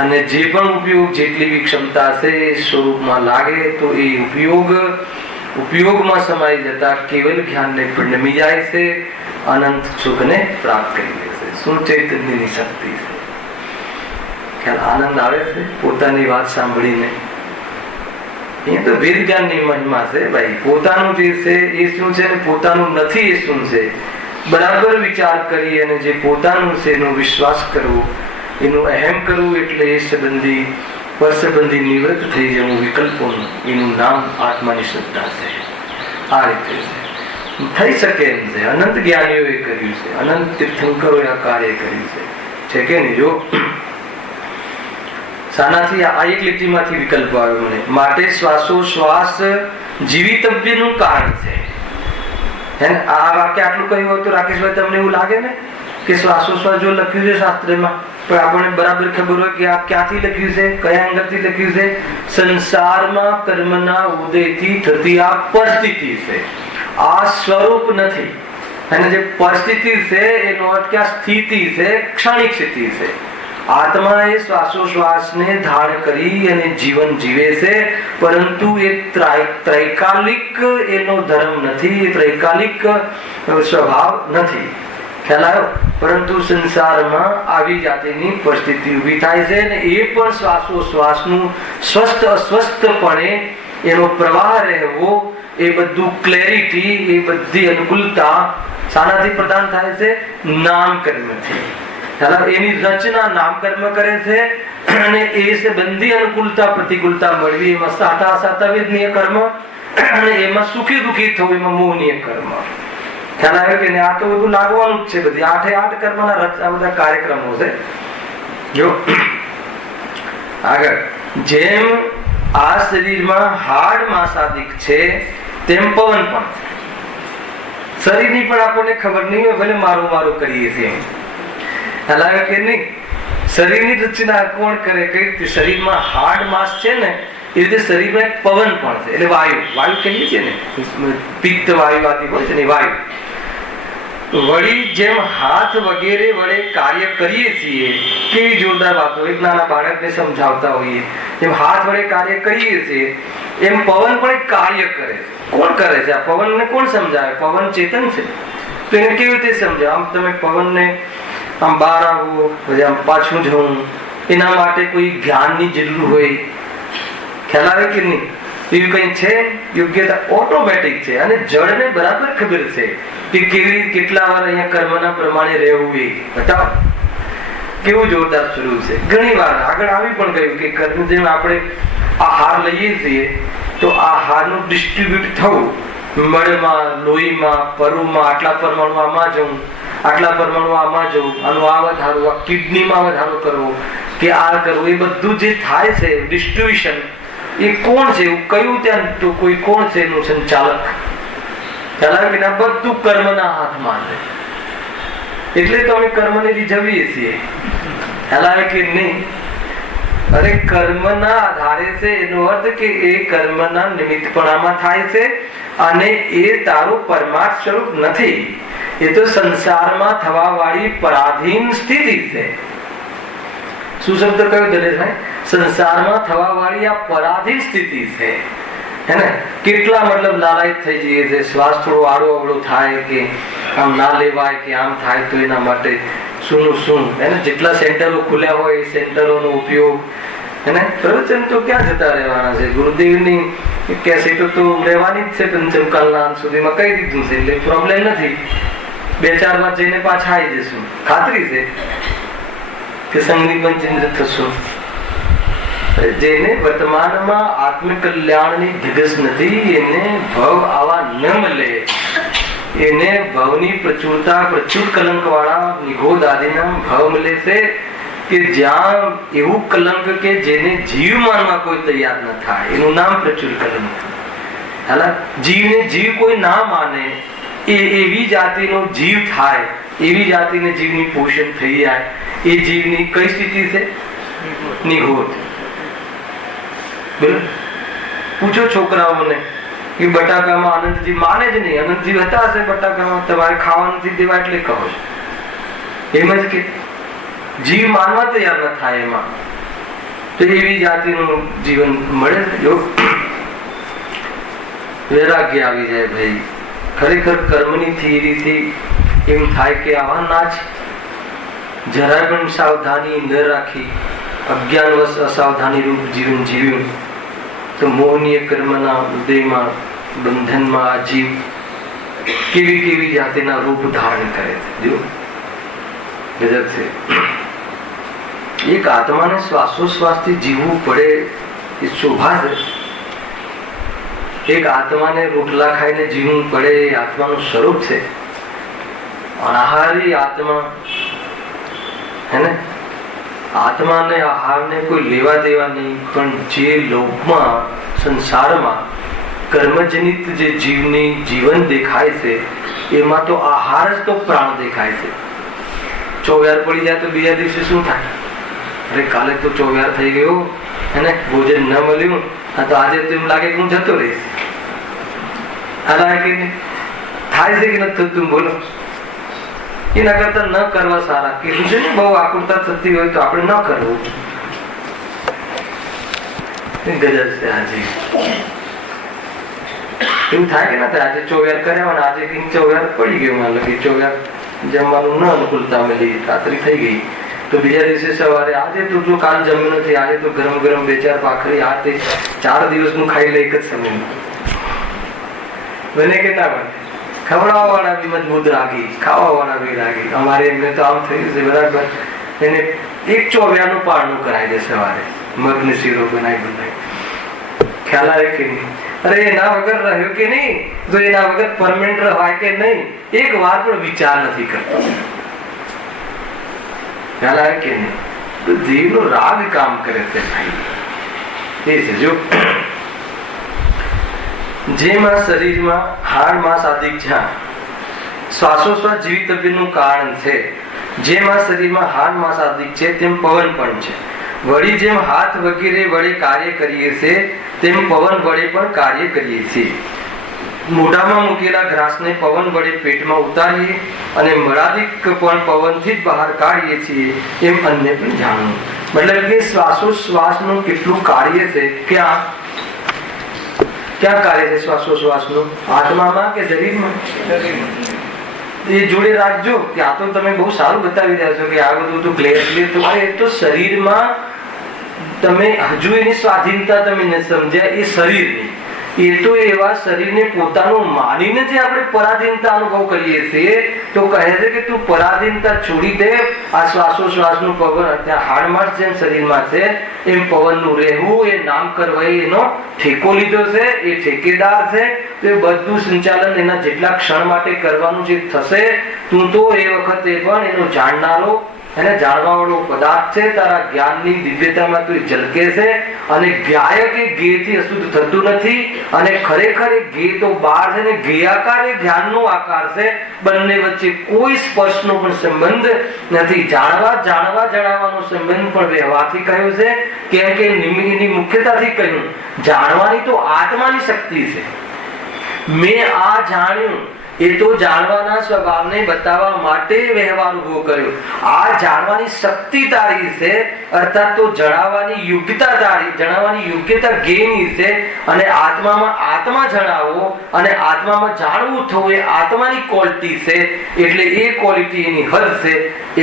અને જે પણ ઉપયોગ જેટલી બી ક્ષમતા છે એ સ્વરૂપમાં લાગે તો એ ઉપયોગમાં સમાઈ જતા કેવલ જ્ઞાનને નમી જાય છે, અનંત સુખને પ્રાપ્ત કરી લે છે. શું ચૈતન્યની શક્તિ છે! ખ્યાલ આનંદ આવે છે પોતાની વાત સાંભળીને. અહીંયા તો વેદ જ્ઞાનની મહિમા છે ભાઈ. પોતાનું જે છે એ શું છે ને પોતાનું નથી એ શું છે બરાબર વિચાર કરી અને જે પોતાનું છે એનો વિશ્વાસ કરવો, એનું અહેમ કરવું, એટલે એ સંબંધી પરસંબંધી નિવૃત્ત થઈ જવું વિકલ્પોનું, એનું નામ આત્માની શ્રદ્ધા છે. આ રીતે થઈ શકે એમ છે. અનંત જ્ઞાનીઓએ કર્યું છે, અનંત તીર્થંકરોએ આ કાર્ય કર્યું છે કે નહીં? જો સાનાથી આ એક લીટીમાંથી વિકલ્પ આવ્યો મને. માટે શ્વાસોશ્વાસ જીવિતવ્યનું કારણ છે. આ વાક્ય આટલું કહ્યું હોય તો રાકેશભાઈ તમને એવું લાગે ને કે શ્વાસોશ્વાસ જો લખ્યું છે શાસ્ત્રમાં પણ આપણને બરાબર ખબર હોય કે આ ક્યાંથી લખ્યું છે, કયા અંગથી લખ્યું છે? સંસારમાં કર્મના ઉદયથી થતી આ પરિસ્થિતિ છે, આ સ્વરૂપ નથી. અને જે પરિસ્થિતિ છે એનો અર્થ કે આ સ્થિતિ છે, ક્ષણિક સ્થિતિ છે. આત્મા એ શ્વાસોશ્વાસને ધારણ કરી અને જીવન જીવે છે, પરંતુ એ ત્રૈકાલિક એનો ધર્મ નથી, એ ત્રૈકાલિક સ્વભાવ નથી. ખ્યાલ આવ્યો? પરંતુ સંસારમાં આવી જાતિની પરિસ્થિતિ ઊભી થાય છે અને એ પણ શ્વાસોશ્વાસનું સ્વસ્થ અસ્વસ્થપણે એનો પ્રવાહ રહેવો, એ બધું ક્લેરિટી, એ બધી અનુકૂળતા શાનાથી પ્રદાન થાય છે? નામકર્મથી. એની રચના નામકર્મ કરે છે અને એ સંબંધી અનુકૂળતા પ્રતિકૂળતા મળવી, એમાં સાતાવેદનીય કર્મ અને એમાં સુખી દુઃખી થવું, એમાં મોહનીય કર્મ. ખ્યાલ આવે કે આ તો બધું લાગવાનું જ છે. બધી 8 કર્મના બધા કાર્યક્રમો છે. જો આગળ જેમ આ શરીરમાં હાડ માંસાદિક છે તેમ પવન પણ છે. શરીરની પણ આપણને ખબર નહીં હોય, ભલે મારું કરીએ છીએ. ખ્યાલ આવે કે નહીં? શરીરની રચના કોણ કરે? કઈ રીતે? શરીરમાં હાડ માંસ છે ને એ રીતે શરીરમાં એક પવન પણ છે, એટલે વાયુ કહીએ છીએ ને, પિત્ત વાયુ આદિ હોય છે ને વાયુ. વળી જેમ હાથ વગેરે વડે કાર્ય કરીએ છીએ, કેવી જોરદાર વાતો એક નાના બાળકને સમજાવતા હોઈએ, જેમ હાથ વડે કાર્ય કરીએ છીએ એમ પવન પણ એક કાર્ય કરે છે. કોણ કરે છે? આ પવનને કોણ સમજાવે? પવન ચેતન છે તો એને કેવી રીતે સમજાવે? આમ તમે પવનને આમ બહાર આવવું, પછી આમ પાછું જવું, એના માટે કોઈ જ્ઞાનની જરૂર હોય? ખ્યાલ આવે કે નહીં? એવી કઈ છે યોગ્યતા? ઓટોમેટિક છે. અને જળને બરાબર ખબર છે કે કેટલા વાર અહીંયા કર્મના પ્રમાણે રહેવું. એ બતાવો કેવું જોરદાર સ્વરૂપ છે. ઘણી વાર આગળ આવી પણ ગયું કે કર્મ જેમ આપણે આહાર લઈએ છીએ તો આહારનું ડિસ્ટ્રીબ્યુટ થવું, મળમાં, લોહીમાં, પરુમાં, આટલા પરમાણુ આમાં જવું, આટલા પરમાણુ આમાં જવું, આનું આ વધારવું, આ કિડનીમાં વધારો કરવો કે આ કરવું, એ બધું જે થાય છે ડિસ્ટ્રીબ્યુશન, એ કોણ છે? એવું કયું ત્યાં તો કોઈ કોણ છે એનું સંચાલક? બધું કર્મના હાથમાં છે. એટલે તો અમે કર્મને રીઝવીએ છીએ. ખ્યાલ આવે કે નહીં? અરે કર્મના આધારે છે, એનો અર્થ કે એ કર્મના નિમિત્તપણામાં થાય છે અને એ તારું પરમાર્થ સ્વરૂપ નથી. એ તો સંસારમાં થવા વાળી પરાધીન સ્થિતિ છે. શું શબ્દ કયો દરેશભાઈ? સંસારમાં થવા વાળી આ પરાધીન સ્થિતિ છે. હે ને? કેટલા મતલબ લાલાયિત થઈ જઈએ છે. શ્વાસ થોડો આડો અવળો થાય કે આમ ના લેવાય કે આમ થાય તો એના માટે શું હે ને? જેટલા સેન્ટરો ખુલ્યા હોય એ સેન્ટરોનો ઉપયોગ. હે ને? પ્રવચન તો ક્યાં જતા રહેવાના છે? ગુરુદેવની કેસેટો તો રહેવાની જ છે પંચમકાલના અંત સુધીમાં કહી દીધું છે, એટલે પ્રોબ્લેમ નથી. 2-4 વાર જઈને પાછા આવી જશું, ખાતરી છે કે સંગની પંચેન્દ્ર થશું. જેને વર્તમાનમાં આત્મકલ્યાણની ધગસ નથી એને ભવ આવા ન મળે. એને ભવની પ્રચુરતા, પ્રચુર કલંક વાળા નિગોદ આદિના ભવ મળે છે કે જ્યાં એવું કલંક કે જેને જીવ માનવા કોઈ તૈયાર ન થાય, એનું નામ પ્રચુર કલંક. હાલા જીવને જીવ કોઈ ના માને એ એવી જાતિનો જીવ થાય, એવી જાતિને જીવની પોષણ થઈ જાય, એ જીવની કઈ સ્થિતિ છે? નિગોદ. પૂછો છોકરાઓને કે બટાકામાં અનંતજી માને જ નહીં, અનંતજી હતા હશે બટાકામાં, તમારે ખાવા નથી દેવા એટલે કહો છો. એમ જ કે જીવ માનવા તૈયાર ન થાય એમાં, તો એવી જાતિનું જીવન મળે. જો વૈરાગ્ય આવી જાય ભાઈ, ખરેખર કર્મની થિયરીથી એમ થાય કે આવા ના જ જરાય પણ સાવધાની ન રાખી અજ્ઞાનવશ અસાવધાની રૂપ જીવન જીવ્યું તો મોહનીય કર્મના ઉદયમાં બંધનમાં આ જીવ કેવી કેવી જાતિના રૂપ ધારણ કરે છે. જો ગજબ છે. એક આત્માને શ્વાસોશ્વાસથી જીવવું પડે એ શોભા છે. એક આત્માને રોટલા ખાઈને જીવવું પડે એ આત્માનું સ્વરૂપ છે. અનાહારી આત્મા હે ને, આત્માને આહારને કોઈ લેવા દેવા નહીં, પણ જે લોભમાં સંસારમાં કર્મજનિત જે જીવની જીવન દેખાય છે એમાં તો આહાર જ તો પ્રાણ દેખાય છે. ચોવ્યાર પડી જાય તો બીજા દિવસે શું થાય? અરે કાલે તો ચોવ્યાર થઈ ગયો અને ભોજન ન મળ્યું, તો આજે તો એમ લાગે કે હું જતો રહીશ. થાય છે કે નથી થતું? બોલો. એના કરતા ન કરવા સારા. કીધું છે ને બહુ આકુરતા થતી હોય તો આપણે ન કરવું. ગજબ છે. આજે એવું થાય કે ના થાય? આજે ચોવ્યાર કર્યા, આજે કઈ ચોવ્યાર પડી ગયો, મને લાગે ચોવ્યાર જમવાનું ન અનુકૂળતા મળી, રાત્રિ થઈ ગઈ, તો બીજા દિવસે સવારે આજે તો જો કાલ જમ્યું નથી, આજે તો ગરમ ગરમ 2-4 ભાખરી આ તે 4 દિવસનું ખાઈ લે એક જ સમયમાં. બને કે ના બને? ખવડાવવા વાળા બી મજબૂત રાગી, ખાવા વાળા બી રાગી. અમારે એમને તો આમ થયું છે બરાબર, એને એક ચોવ્યાનું પારણું કરાવી દે સવારે, મગની શીરો બનાવી. ખ્યાલ આવે કે નહીં? અરે એના વગર રહ્યો કે નહીં, તો એના વગર પરમેનન્ટ રવાય કે નહીં, એક વાર પણ વિચાર નથી કરતો. ખ્યાલ આવે કે નહીં? તો જીવનો રાગ કામ કરે છે ભાઈ. એ છે જો જેમાં શરીરમાં હાડ માંસ આદિ જ્યાં શ્વાસોશ્વાસ જીવિતવ્યનું કારણ છે, જેમાં શરીરમાં હાડ માંસ આદિ છે તેમ પવન પણ છે. વળી જેમ હાથ વગેરે વડે કાર્ય કરીએ છીએ તેમ પવન વડે પણ કાર્ય કરીએ છીએ. મોઢામાં મૂકેલા ઘાસને પવન વડે પેટમાં ઉતારીએ અને મળાદિક પણ પવનથી જ બહાર કાઢીએ છીએ, એમ અન્ય પણ જાણવું. મતલબ કે શ્વાસોશ્વાસનું કેટલું કાર્ય છે, ક્યાં કાર્ય છે શ્વાસોશ્વાસનું? આત્મામાં કે શરીરમાં? એ જોડે રાખજો કે આ તો તમે બહુ સારું બતાવી રહ્યા છો કે આ બધું તો ક્લિયર તો એ તો શરીરમાં તમે હજુ એની સ્વાધીનતા તમે ન સમજ્યા. એ શરીરની, એ તો એવા શરીરને પોતાનું માનીને જે આપણે પરાધીનતા અનુભવ કરીએ છીએ, તો કહે છે કે તું પરાધીનતા છોડી દે. આ શ્વાસોશ્વાસનું પવન ત્યાં હાડમાં જેમ શરીરમાં છે એમ પવનનું રહેવું, એ નામ કરવાય એનો ઠેકો લીધો છે, એ ઠેકેદાર છે. તો એ બધું સંચાલન એના જેટલા ક્ષણ માટે કરવાનું જે થશે, તું તો એ વખતે પણ એનો જાણનારો એને જાણવા વાળો પદાર્થ છે. તારા જ્ઞાનની દિવ્યતામાં તું ઝલકે છે. અને જ્ઞાયક એ જ્ઞેયથી અશુદ્ધ થતું નથી, અને ખરેખર એ જ્ઞેય તો બહાર છે ને જ્ઞેયાકાર એ જ્ઞાનનો આકાર છે. બંને વચ્ચે કોઈ સ્પર્શનો પણ સંબંધ નથી. જાણવાનો સંબંધ પણ વ્યવહારથી કહ્યું છે, કેમ કે એની મુખ્યતાથી કહ્યું જાણવાની તો આત્માની શક્તિ છે. મેં આ જાણ્યું એ તો જાણવાના સ્વભાવને બતાવવા માટે વ્યવહાર ઉભો કર્યો. આ જાણવાની શક્તિ તારી છે, અર્થાત તો જણાવવાની યોગ્યતા તારી, જણાવવાની યોગ્યતા ગેની છે. અને આત્મામાં આત્મા જણાવો અને આત્મામાં જાણવું થવું એ આત્માની ક્વોલિટી છે. એટલે એ ક્વોલિટી એની હદ છે,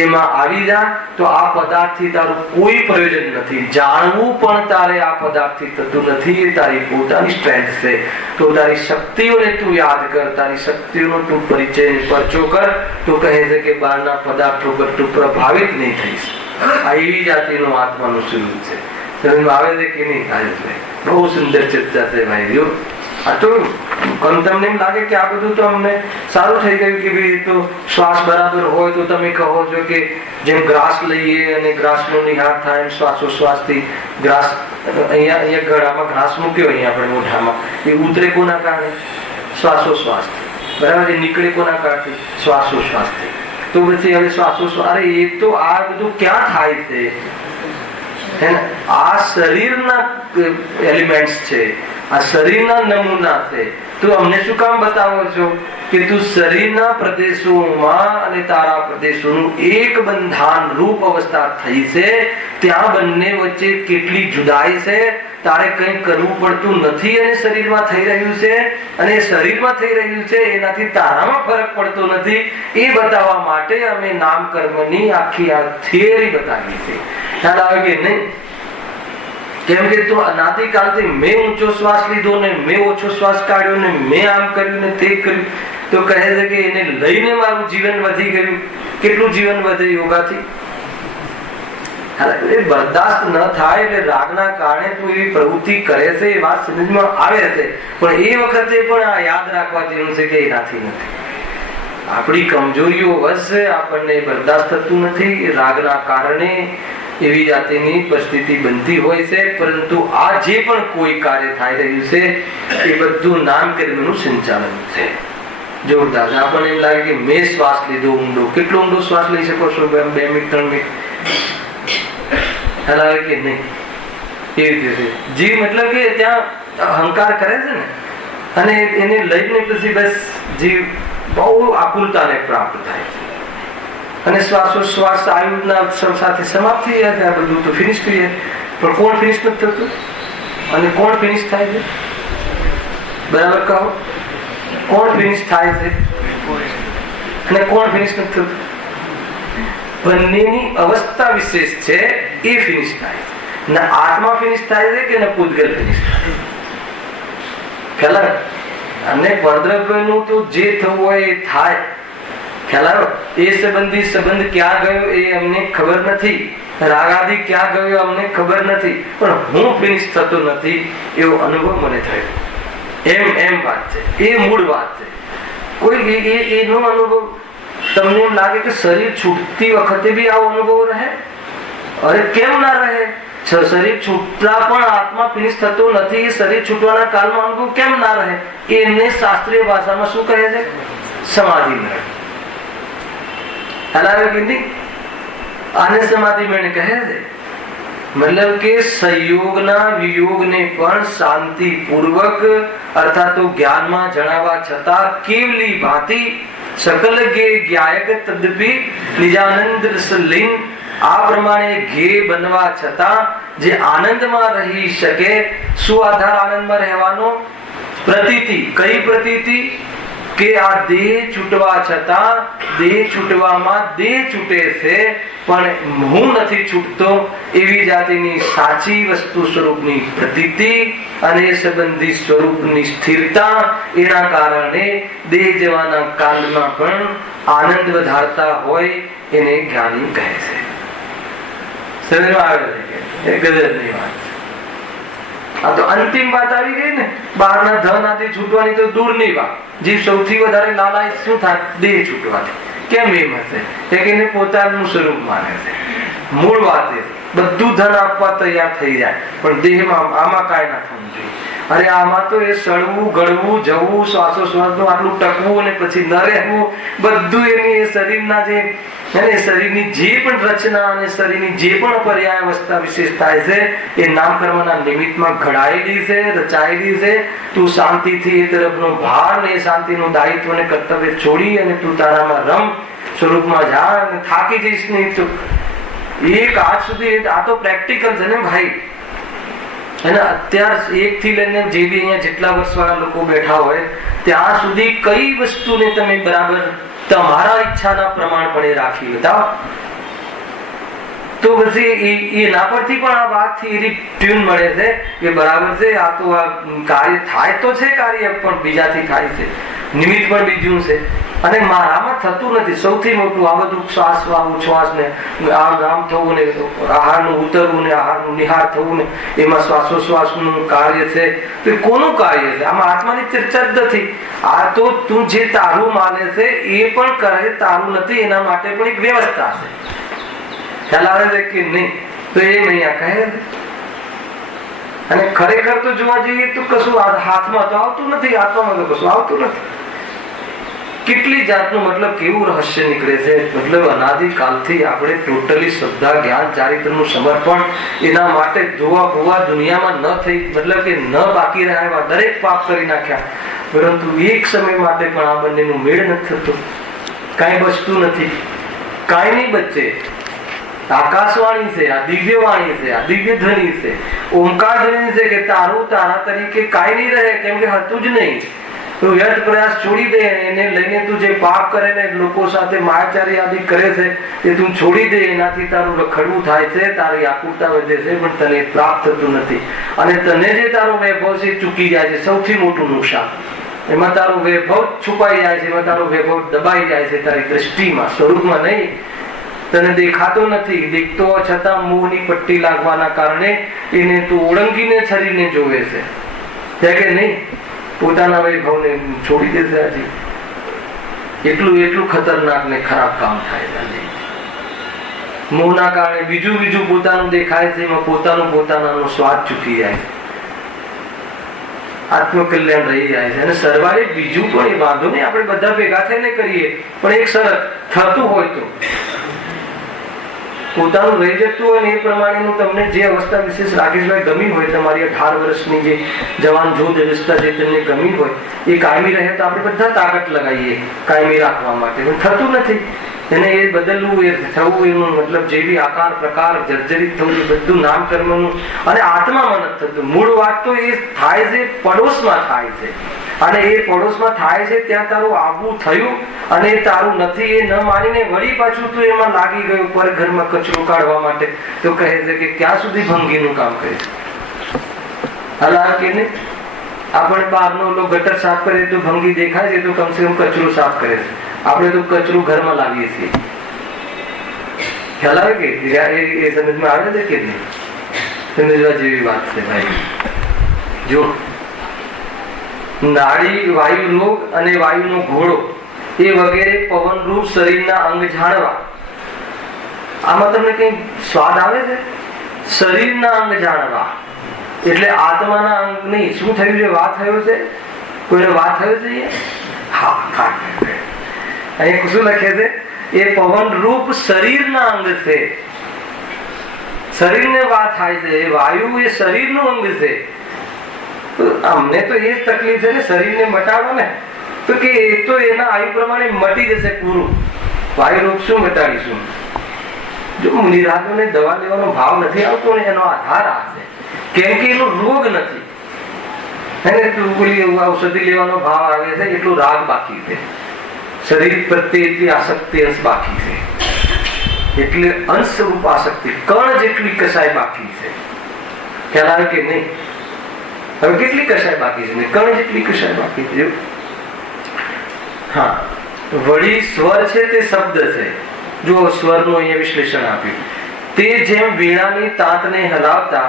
એમાં આવી જા તો આ પદાર્થથી તારું કોઈ પ્રયોજન નથી. જાણવું પણ તારે આ પદાર્થથી થતું નથી, એ તારી પોતાની સ્ટ્રેન્થ છે. તો તારી શક્તિઓને તું યાદ કર, તારી શક્તિઓનો તું પરિચય પરચો કર. તો કહે છે કે બહારના પદાર્થો પર તું પ્રભાવિત નહીં થઈશ. આ એવી જાતિનો આત્માનું સ્વરૂપ છે. સમજમાં આવે છે કે નહીં? થાય. બહુ સુંદર ચર્ચા છે ભાઈ. આ તો તમને એમ લાગે કે આ બધું તો અમને સારું થઈ ગયું કે ભાઈ તો શ્વાસ બરાબર હોય તો તમે કહો છો કે જેમ ગ્રાસ લઈએ અને ગ્રાસનો નિહાર થાય એમ શ્વાસોશ્વાસથી ગ્રાસ અહીંયા ગળામાં ઘાસ મૂક્યો અહીંયા આપણે મોઢામાં, એ ઉતરે કોના કારણે? શ્વાસોશ્વાસથી. બરાબર. એ નીકળે કોના કારણે? શ્વાસોશ્વાસથી. તો પછી હવે શ્વાસોશ્વાસ, અરે એ તો આ બધું ક્યાં થાય છે? આ શરીરના એલિમેન્ટ્સ છે, આ શરીરના નમૂના છે. તું અમને શું કામ બતાવો છો કે તું શરીરના પ્રદેશોમાં અને તારા પ્રદેશોનું એક બંધાન રૂપ અવસ્થા થઈ છે, ત્યાં બંને વચ્ચે કેટલી જુદાઈ છે, તારે કંઈ કરવું પડતું નથી અને શરીરમાં થઈ રહ્યું છે, અને શરીરમાં થઈ રહ્યું છે એનાથી તારામાં ફરક પડતો નથી. એ બતાવવા માટે અમે નામ કર્મની આખી આ થિયરી બતાવી છે. ખ્યાલ આવે કે નહીં? કેમ કે તું અનાદિકાળથી મેં ઊંચો શ્વાસ લીધો ને મેં ઓછો શ્વાસ કાઢ્યો ને મેં આમ કર્યું ને તે કર્યું, તો કહે છે કે એને લઈને મારું જીવન વધી ગયું. કેટલું જીવન વધે યોગાથી? એ બરદાસ્ત ન થાય એટલે રાગના કારણે તું એવી પ્રવૃત્તિ કરે છે, એ વાત સમજમાં આવે છે. પણ એ વખતે પણ આ યાદ રાખવા જેવું છે કે એનાથી નથી. આપણી કમજોરીઓ વચ્ચે આપણને બરદાસ્ત થતું નથી. રાગના કારણે એવી જાતિની પરિસ્થિતિ બનતી હોય છે. પરંતુ આ જે પણ કોઈ કાર્ય થઈ રહ્યું છે એ બધું નામ કર્મનું સંચાલન છે. જોરદાર. આપણને એમ લાગે કે મેં શ્વાસ લીધો ઊંડો. કેટલો ઊંડો શ્વાસ લઈ શકો છો? 2 મિનિટ 3 મિનિટ. હલાવે કે નહીં? એવી રીતે જીવ મતલબ કે ત્યાં અહંકાર કરે છે ને, અને એને લઈને પછી બસ જીવ બહુ આકુલતાને પ્રાપ્ત થાય છે. અને શ્વાસોશ્વાસ આયુના સાથે સમાપ્ત થઈ જાય છે. આ બધું તો ફિનિશ થઈ જાય. પણ કોણ ફિનિશ નથી થતું? અને કોણ ફિનિશ થાય છે? બરાબર કહો. કોણ ફિનિશ થાય છે અને કોણ ફિનિશ નથી થતું? બંનેની અવસ્થા વિશેષ છે, એ ફિનિશ થાય છે. ના આત્મા ફિનિશ થાય છે કે ના પૂતગલ ફિનિશ થાય? ખ્યાલ આવે? અને ભદ્રભાઈનું તો જે થવું હોય એ થાય. ખ્યાલ આવ્યો? એ સંબંધ ક્યાં ગયો એ અમને ખબર નથી. રાગાદી ક્યાં ગયો અમને ખબર નથી. પણ હું ફિનિશ થતો નથી એવો અનુભવ મને થયો. એમ વાત છે. એ મૂળ વાત છે. કોઈ એનો અનુભવ તમને એમ લાગે કે શરીર છૂટતી વખતે બી આવો અનુભવ રહે? અરે કેમ ના રહે? શરીર છૂટતા પણ આત્મા ફિનિશ થતો નથી. એ શરીર છૂટવાના કાળમાં અનુભવ કેમ ના રહે? એમને શાસ્ત્રીય ભાષામાં શું કહે છે? સમાધિ રહે. આને સમાધિ મેં કહે છે. મતલબ કે સંયોગના વિયોગને પણ શાંતિ પૂર્વક અર્થાત તો જ્ઞાનમાં જણાવવા છતાં કેવલી ભાંતિ સકલ ગે જ્ઞાયક તદપી નિજાનંદ રસલીન આ પ્રમાણે ઘે બનવા છતાં જે આનંદમાં રહી શકે. શું આધાર આનંદમાં રહેવાનો? પ્રતીતિ. કઈ પ્રતીતિ? કે આ દેહ છૂટવા છતાં દેહ છૂટવામાં દેહ છૂટે છે પણ હું નથી છૂટતો એવી જાતિની સાચી વસ્તુ સ્વરૂપની પ્રતીતિ અને સંબંધી સ્વરૂપની સ્થિરતા, એના કારણે દેહ જવાના કાળમાં પણ આનંદ વધારતા હોય એને જ્ઞાની કહે છે. સમજમાં આવે છે? એ ગજબની વાત. આ તો અંતિમ વાત આવી ગઈ ને. બહારના ધન આદિ છૂટવાની તો દૂરની વાત. જીવ સૌથી વધારે લાલાય શું થાય? દેહ છૂટવાથી. કેમ એમ હશે? કે એને પોતાનું સ્વરૂપ માને છે. મૂળ વાત એ બધું ધન આપવા તૈયાર થઈ જાય પણ દેહમાં આમાં કાંઈ ના થવું જોઈએ. અરે આમાં તો એ સળવું ગળવું જવું શ્વાસોશ્વાસનું આટલું ટકવું અને પછી ન રહેવું બધું એની એ શરીરના જે શરીરની જે પણ રચના અને શરીરની જે પણ પર્યાય અવસ્થા વિશેષ થાય છે એ નામકર્મના નિમિત્તમાં ઘડાયેલી છે, રચાયેલી છે. તું શાંતિથી એ તરફનો ભાર ને એ શાંતિનું દાયિત્વ ને કર્તવ્ય છોડી અને તું તારામાં રમ સ્વરૂપમાં જા અને થાકી જઈશ નહીં. તો એક આજ સુધી આ તો પ્રેક્ટિકલ છે ને ભાઈ. અને અત્યાર 1 થી લઈને જે બી અહીંયા જેટલા વર્ષવાળા લોકો બેઠા હોય ત્યાં સુધી કઈ વસ્તુને તમે બરાબર તમારા ઈચ્છાના પ્રમાણપણે રાખી બતાવો તો પછી એના પરથી પણ આ વાતથી એની ટ્યુન મળે છે કે બરાબર છે. આ તો આ કાર્ય થાય તો છે, કાર્ય પણ બીજાથી થાય છે, નિમિત્ત પણ બીજું છે અને મારામાં થતું નથી. સૌથી મોટું આ બધું શ્વાસ ઉચ્છ્વાસ ને આમ થવું ને આહારનું ઉતરવું ને આહારનું નિહાર થવું ને એમાં શ્વાસોશ્વાસનું કાર્ય છે. તો કોનું કાર્ય છે? આમાં આત્માની ચર્ચા જ નથી. આ તો તું જે તારું માને છે એ પણ કરે, તારું નથી એના માટે પણ એક વ્યવસ્થા છે. ખ્યાલ આવે છે કે નહીં? તો એમ અહીંયા કહે. અને ખરેખર તો જોવા જઈએ તો કશું હાથમાં તો આવતું નથી, આત્મામાં તો કશું આવતું નથી. કેટલી જાતનું મતલબ કેવું રહસ્ય નીકળે છે. મતલબ અનાદિકાલથી આપણે ટોટલી શ્રદ્ધા જ્ઞાન ચારિત્રનું સમર્પણ એના માટે ધોવા ભોવા દુનિયામાં ન થઈ, મતલબ કે ન બાકી રહ્યા એવા દરેક પાપ કરી નાખ્યા. પરંતુ એક સમય માટે પણ આ બંનેનું મેળ નથી થતો. કાંઈ બચતું નથી, કાંઈ નહીં બચે. આકાશવાણી છે, આ દિવ્ય વાણી છે, આ દિવ્ય ધ્વનિ છે, ઓમકાર ધ્વનિ છે કે તારું તારા તરીકે કાંઈ નહીં રહે, કેમ કે હતું જ નહીં. તું વ્યર્થ પ્રયાસ છોડી દે, એને લઈને તું જે પાપ કરે ને લોકો સાથે માયાચારી આદિ કરે છે એ તું છોડી દે. એનાથી તારું રખડવું થાય છે, તારી આકુરતા વધે છે, પણ તને પ્રાપ્ત થતું નથી. અને તને જે તારો વૈભવ છે ચૂકી જાય છે, સૌથી મોટું નુકસાન. એમાં તારો વૈભવ છુપાઈ જાય છે, એમાં તારો વૈભવ દબાઈ જાય છે તારી દ્રષ્ટિમાં, સ્વરૂપમાં નહીં. તને દેખાતો નથી, દેખતો છતાં મોહની પટ્ટી લાગવાના કારણે એને તું ઓળંગીને છરીને જોવે છે કે નહીં? પોતાના વૈભવને છોડી દેશે. હજી એટલું ખતરનાક ને ખરાબ કામ થાય. મોહના કારણે બીજું પોતાનું દેખાય છે, એમાં પોતાનો સ્વાદ ચૂકી જાય છે, આત્મકલ્યાણ રહી જાય છે. અને સરવાળે બીજું પણ એ વાંધો નહીં, આપણે બધા ભેગા થઈને કરીએ, પણ એક શરત થતું હોય તો પોતાનું રહી જતું હોય ને એ પ્રમાણેનું તમને જે અવસ્થા વિશેષ રાકેશભાઈ ગમી હોય, તમારી 18 વર્ષની જે જવાન જોધ અવસ્થા જે તમને ગમી હોય એ કાયમી રહે તો આપણે બધા તાકાત લગાવીએ કાયમી રાખવા માટે. પણ થતું નથી. એને એ બદલવું, એ થવું, એનું મતલબ જે બી આકાર પ્રકાર જર્જરિત થવું એ બધું નામકર્મનું અને આત્મામાં નથી થતું. મૂળ વાત તો એ થાય છે પડોશમાં થાય છે. અને એ પડોશમાં થાય છે ત્યાં તારું આવવું થયું અને એ તારું નથી એ ન માનીને વળી પાછું તું એમાં લાગી ગયું પર ઘરમાં કચરો કાઢવા માટે. તો કહે છે કે ક્યાં સુધી ભંગીનું કામ કરે છે? હલા કે નહીં? આપણે બહારનો ગટર સાફ કરીએ તો ભંગી દેખાય છે, તો કમસે કમ કચરો સાફ કરે છે. આપણે તો કચરો ઘરમાં લાવીએ છીએ. ખ્યાલ આવે કે એ સમજમાં આવે છે કે નહીં? સમજવા જેવી વાત છે ભાઈ. જો નાડી, વાયુ રોગ અને વાયુનો ઘોડો એ વગેરે પવનરૂપ શરીરના અંગ જાણવા. આમાં તમને કઈ સ્વાદ આવે છે? શરીરના અંગ જાણવા એટલે આત્માના અંગ નહીં. શું થયું છે? વાત થયો છે? કોઈને વાત થયો છે? હા, અહીંયા શું લખે છે? એ પવન રૂપ શરીરના અંગ છે. શરીરને વાત થાય છે. એ વાયુ એ શરીરનું અંગ છે. અમને તો એ જ તકલીફ છે ને, શરીરને મટાડો ને તો કે એ તો એના આયુ પ્રમાણે મટી જશે પૂરું. વાયુ રોગ શું મટાડીશું? જો નિરાશોને દવા લેવાનો ભાવ નથી આવતો ને એનો આધાર આ છે, કેમ કે એનો રોગ નથી. એને ઔષધિ લેવાનો ભાવ આવે છે એટલું રાગ બાકી છે. શરીર પ્રત્યે એટલી આસક્તિ અંશ બાકી છે, એટલે અંશ સ્વરૂપ આસક્તિ કણ જેટલી કસાય બાકી છે. ખ્યાલ આવે કે નહીં? હવે કેટલી કસાય બાકી છે? કણ જેટલી કસાય બાકી છે. હા, વળી સ્વર છે તે શબ્દ છે. જો સ્વરનું અહીંયા વિશ્લેષણ આપ્યું. તે જેમ વીણાની તાતને હલાવતા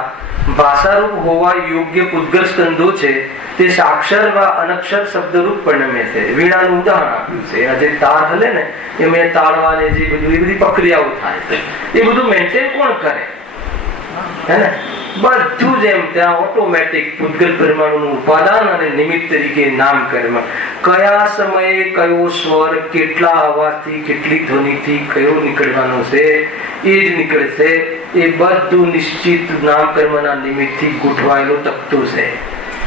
ભાષારૂપ હોવા યોગ્ય પૂદગલ સ્કંદો છે તે સાક્ષર વા અનક્ષર શબ્દરૂપ પરિણમે છે. વીણાનું ઉદાહરણ આપ્યું છે. આ જે તાર હલે ને એમાં તાળવાને જે બધું એ બધી પ્રક્રિયાઓ થાય છે, એ બધું મેન્ટેન કોણ કરે? હે ને? બધું જ એમ ત્યાં ઓટોમેટિક પૂતગલ પરમાણુનું ઉપાદાન અને નિમિત્ત તરીકે નામ કર્મ, કયા સમયે કયો સ્વર કેટલા અવાજથી કેટલી ધ્વનિથી કયો નીકળવાનો છે એ જ નીકળશે. એ બધું નિશ્ચિત નામ કર્મના નિમિત્તથી ગોઠવાયેલો તખ્તો છે.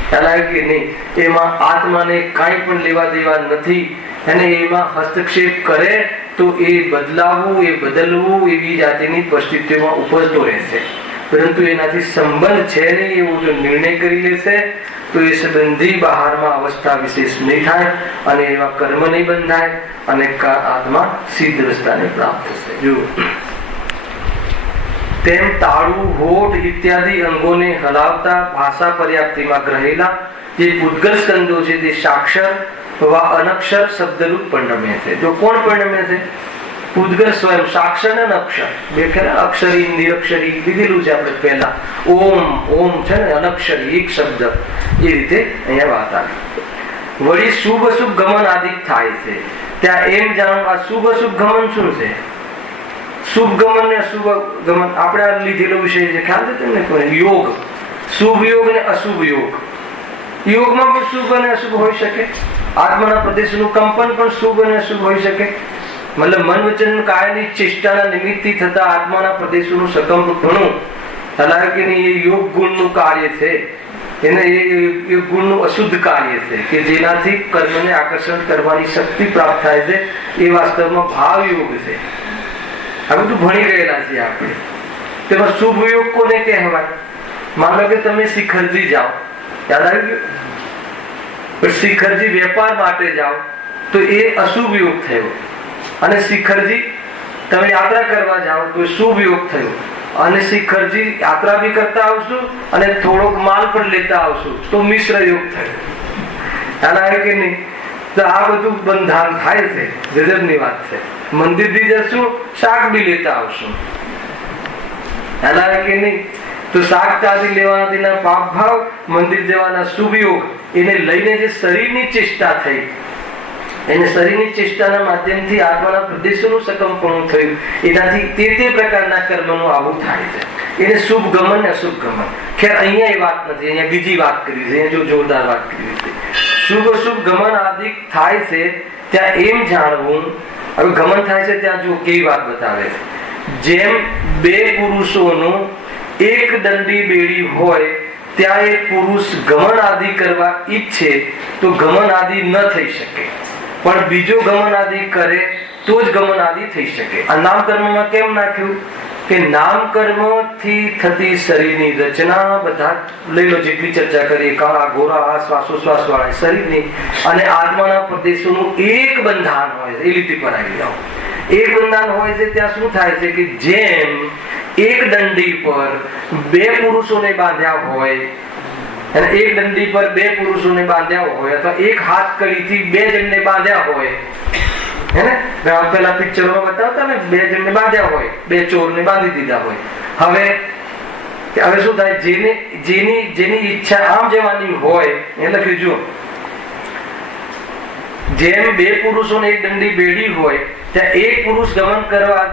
ખ્યાલ આવે કે નહીં? એમાં આત્માને કાંઈ પણ લેવા દેવા નથી અને એમાં હસ્તક્ષેપ કરે તો એ બદલાવવું, એ બદલવું એવી જાતિની પરિસ્થિતિઓમાં ઉપજતો રહેશે. પરંતુ એનાથી સંબંધ છે નહીં એવો જો નિર્ણય કરી લેશે તો એ સંબંધી બહારમાં અવસ્થા વિશેષ નહીં થાય અને એવા કર્મ નહીં બંધાય અને આત્મા સિદ્ધ અવસ્થાને પ્રાપ્ત થશે. જો તેમ તાળું, હોઠ ઇત્યાદિ અંગોને હલાવતા ભાષા પર્યાપ્તિમાં ગ્રહેલા જે પૂતગલ સ્કંદો છે તે સાક્ષર વા અનક્ષર શબ્દરૂપ પરિણમે છે. જો કોણ પરિણમે છે? પૂતગલ સ્વયં. સાક્ષર અને અનક્ષર બે ખરા, અક્ષરી નિરક્ષરી લીધેલું છે આપણે પહેલા. ઓમ ઓમ છે ને, અનક્ષરી એક શબ્દ. એ રીતે અહીંયા વાત આવી. વળી શુભ અશુભ ગમન આદિ થાય છે. ત્યાં એમ જાણો આ શુભ અશુભ ગમન શું છે? શુભ ગમન ને અશુભ ગમન આપણે આ લીધેલો વિષય છે, ખ્યાલ છે તમને? યોગ, શુભ યોગ ને અશુભ યોગ. યોગમાં પણ શુભ અને અશુભ હોઈ શકે. આત્માના પ્રદેશનું કંપન પણ શુભ અને અશુભ હોઈ શકે. મતલબ મન વચન કાયની ચેષ્ટાના નિમિત્તથી થતા આત્માના પ્રદેશોનું સકંપ ઘણું હલાવે કે નહીં, એ યોગ ગુણનું કાર્ય છે. એને એ ગુણનું અશુદ્ધ કાર્ય છે કે જેનાથી કર્મને આકર્ષણ કરવાની શક્તિ પ્રાપ્ત થાય છે. એ વાસ્તવમાં ભાવ યોગ છે. આ બધું ભણી ગયેલા છીએ આપણે. તેમાં શુભ યોગ કોને કહેવાય? માનો કે તમે શિખરજી જાઓ, યાદ આવી ગયું? પણ શિખરજી વેપાર માટે જાઓ તો એ અશુભ યોગ થયો. અને શિખરજી તમે યાત્રા કરવા જાઓ તો શુભ યોગ થયો. અને શિખરજી યાત્રા બી કરતા આવશું અને થોડોક માલ પણ લેતા આવશું તો મિશ્ર યોગ થયો. ખ્યાલ આવે કે નહીં? તો આ બધું બંધાન થાય છે. ગજબની વાત છે. મંદિર થી જશું, શાક બી લેતા આવશું. ખ્યાલ આવે કે નહીં? તો શાક ચાંદી લેવાના પાપ ભાવ, મંદિર જવાના શુભ યોગ, એને લઈને જે શરીરની ચેષ્ટા થઈ, એને શરીરની ચેષ્ટાના માધ્યમથી આત્માના પ્રદેશોનું સકંપણું થયું. એનાથી તે પ્રકારના કર્મનું આવું થાય છે. એને શુભ ગમન ને અશુભ ગમન. ખેર અહીંયા એ વાત નથી, અહીંયા બીજી વાત કરી છે. અહીંયા જો જોરદાર વાત કરી છે. શુભ અશુભ ગમન આદિ થાય છે ત્યાં એમ જાણવું. હવે ગમન થાય છે ત્યાં જો કેવી વાત બતાવે છે. જેમ બે પુરુષોનું એક દંડી બેડી હોય ત્યાં એક પુરુષ ગમન આદિ કરવા ઈચ્છે તો ગમન આદિ ન થઈ શકે, પણ બીજો ગમન આદિ કરે તો જ ગમન આદિ થઈ શકે. આ નામ કર્મમાં કેમ નાખ્યું કે નામ કર્મ થી થતી શરીરની રચના બધા લઈ લો, જેટલી ચર્ચા કરીએ, કાળા ગોરા આ શ્વાસોશ્વાસ વાળા શરીરની અને આત્માના પ્રદેશોનું એક બંધાન હોય છે. એ લીટી પર આવી જાઓ. એક બંધાન હોય છે ત્યાં શું થાય છે કે જેમ એક દંડી પર બે પુરુષોને બાંધ્યા હોય, અને એક દંડી પર બે પુરુષોને બાંધ્યા હોય અથવા એક હાથ કડીથી બે જણને બાંધ્યા હોય, હે ને? પેલા પિક્ચરોમાં બતાવતા ને, બે જણને બાંધ્યા હોય, બે ચોરને બાંધી દીધા હોય. હવે શું થાય? જેની ઈચ્છા આમ જવાની હોય એ લખ્યું જો, જેમ બે પુરુષોને એક દંડી બેડી હોય ત્યાં એક પુરુષ ગમન કરવા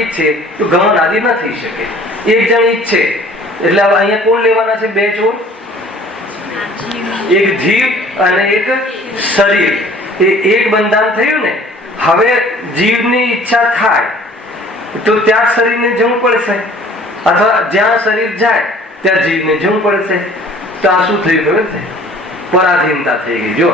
ઈચ્છે તો ગમન આદિ ન થઈ શકે. એક જણ ઈચ્છે એટલે અહીંયા કોણ લેવાના છે? બે ચોર, એક જીવ અને એક શરીર. એ એક બંધાન થયું ને. હવે જીવની ઈચ્છા થાય તો ત્યાં શરીરને જવું પડશે, અથવા જ્યાં શરીર જાય ત્યાં જીવને જવું પડશે. તો આ શું થયું ખબર છે? પરાધીનતા થઈ ગઈ. જો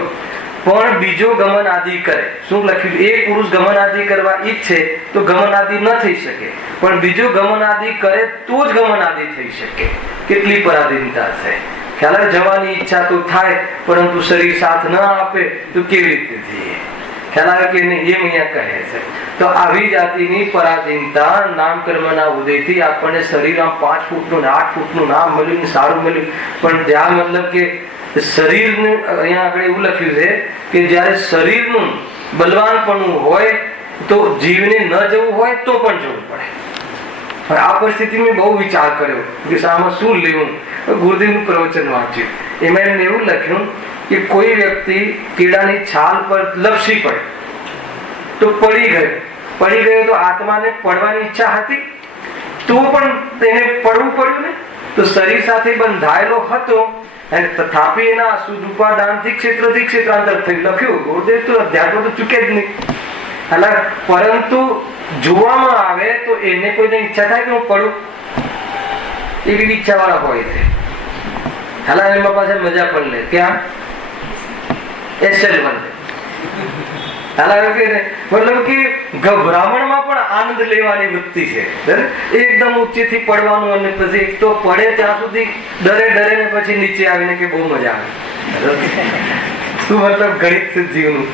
પણ બીજો ગમન આદિ કરે, શું લખ્યું? એક પુરુષ ગમન આદિ કરવા ઈચ્છે તો ગમન આદિ ન થઈ શકે, પણ બીજો ગમન આદિ કરે તો જ ગમન આદિ થઈ શકે. કેટલી પરાધીનતા છે! ખ્યાલ જવાની ઈચ્છા તો થાય પરંતુ શરીર સાથ ન આપે તો કેવી રીતે જઈએ? ખ્યાલ આવે કે નહીં? એમ અહીંયા કહે છે. તો આવી જાતિની પરાધીનતા નામ કર્મના ઉદયથી આપણને શરીર આમ 5 ફૂટનું ને 8 ફૂટનું નામ મળ્યું ને સારું મળ્યું, પણ ત્યાં મતલબ કે શરીરને અહીંયા આગળ એવું લખ્યું છે કે જયારે શરીરનું બલવાનપણું હોય તો જીવને ન જવું હોય તો પણ જવું પડે. આ પરિસ્થિતિ મેં બહુ વિચાર કર્યો કે આમાં શું લેવું. ગુરુદેવનું પ્રવચન વાંચ્યું, એમાં એમને એવું લખ્યું કે કોઈ વ્યક્તિ કીડાની છાલ પર લપસી પડે તો પડી ગયો તો આત્માને પડવાની ઈચ્છા હતી? તો પણ એને પડવું પડ્યું ને. તો શરીર સાથે બંધાયેલો હતો અને તથાપી એના અશુદ્ધ ઉપાદાનથી ક્ષેત્રથી ક્ષેત્રાંતર થયું લખ્યું. ગુરુદેવ તો અધ્યાત્મ તો ચૂકે જ નહીં. એટલે પરંતુ જોવામાં આવે તો એને કોઈને ઈચ્છા થાય કે હું પડું, એવી ઈચ્છા વાળા હોય છે. હાલા એમાં પાસે મજા પણ લે ક્યાં એસેલ બને. મતલબ કે ગભરામણમાં પણ આનંદ લેવાની વૃત્તિ છે. એકદમ ઊંચેથી પડવાનું અને પછી એક તો પડે ત્યાં સુધી ડરે ને પછી નીચે આવીને કે બહુ મજા આવે. શું મતલબ ગણિત જીવનું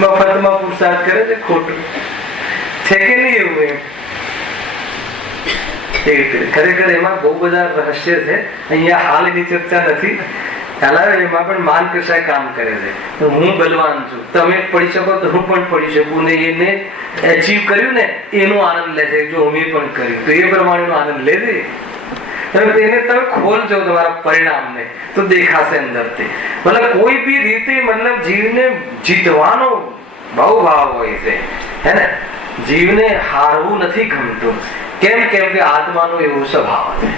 મફતમાં પુરુષાર્થ કરે છે, ખોટું છે કે નહીં એવું? ખરેખર એમાં બહુ બધા રહસ્ય છે. અહીંયા હાલ એની ચર્ચા નથી. એમાં પણ માન કશાય કામ કરે છે. હું બલવાન છું, તમે પડી શકો તો હું પણ પડી શકું ને. એને એચીવ કર્યું ને એનો આનંદ લે છે. જો અમે પણ કર્યું તો એ પ્રમાણેનો આનંદ લે છે. એને તમે ખોલજો તમારા પરિણામને તો દેખાશે અંદરથી. મતલબ કોઈ બી રીતે મતલબ જીવને જીતવાનો બહુ ભાવ હોય છે, હે ને. જીવને હારવું નથી ગમતું. કેમ કે આત્માનો એવો સ્વભાવ છે.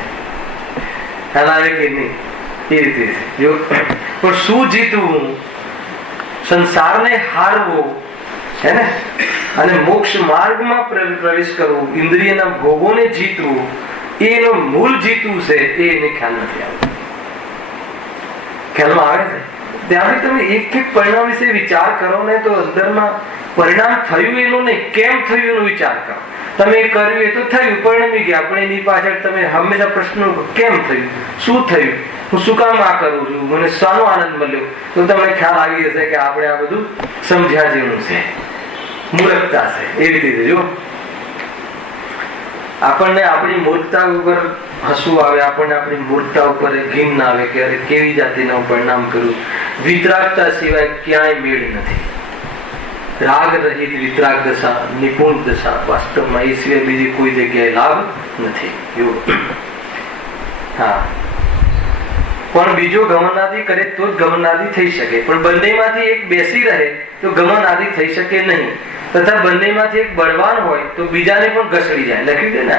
હલાવે કે નહીં એ રીતે છે. પણ શું જીતવું, સંસારને હારવો, હે ને, અને મોક્ષ માર્ગમાં પ્રવેશ કરવો, ઇન્દ્રિયના ભોગોને જીતવું, એનો મૂળ જીતવું છે એ એને ખ્યાલ નથી આવતો. ખ્યાલમાં આવે છે ત્યાં તમે એક પરિણામ વિશે વિચાર કરો ને તો અંદરમાં પરિણામ થયું એનું નહીં, કેમ થયું એનો વિચાર કરો. તમે કર્યું એ તો થયું, પરિણમી ગયા, પણ એની પાછળ તમે હંમેશા પ્રશ્નો કેમ થયું, શું થયું, હું શું કામ આ કરું છું, મને શાનો આનંદ મળ્યો, તો તમને ખ્યાલ આવી જશે કે આપણે આ બધું સમજ્યા જેવું છે, મૂર્ખતા છે. એવી રીતે જો આપણને આપણી મૂર્ખતા ઉપર હસવું આવે, આપણને આપણી મૂર્ખતા ઉપર ઘીન ના આવે કે અરે કેવી જાતિનું પરિણામ કર્યું. વિતરાગતા સિવાય ક્યાંય મેળ નથી. રાગ રહિત વિતરાગ દશા, નિપુણ દશા, વાસ્તવમાં એ સિવાય બીજી કોઈ જગ્યાએ લાભ નથી. હા, પણ બીજો ગમનાદિ કરે તો જ ગમનાદિ થઈ શકે. પણ બંનેમાંથી એક બેસી રહે તો ગમનાદિ થઈ શકે નહીં. તથા બંનેમાંથી એક બળવાન હોય તો બીજાને પણ ઘસડી જાય. લખ્યું છે ને.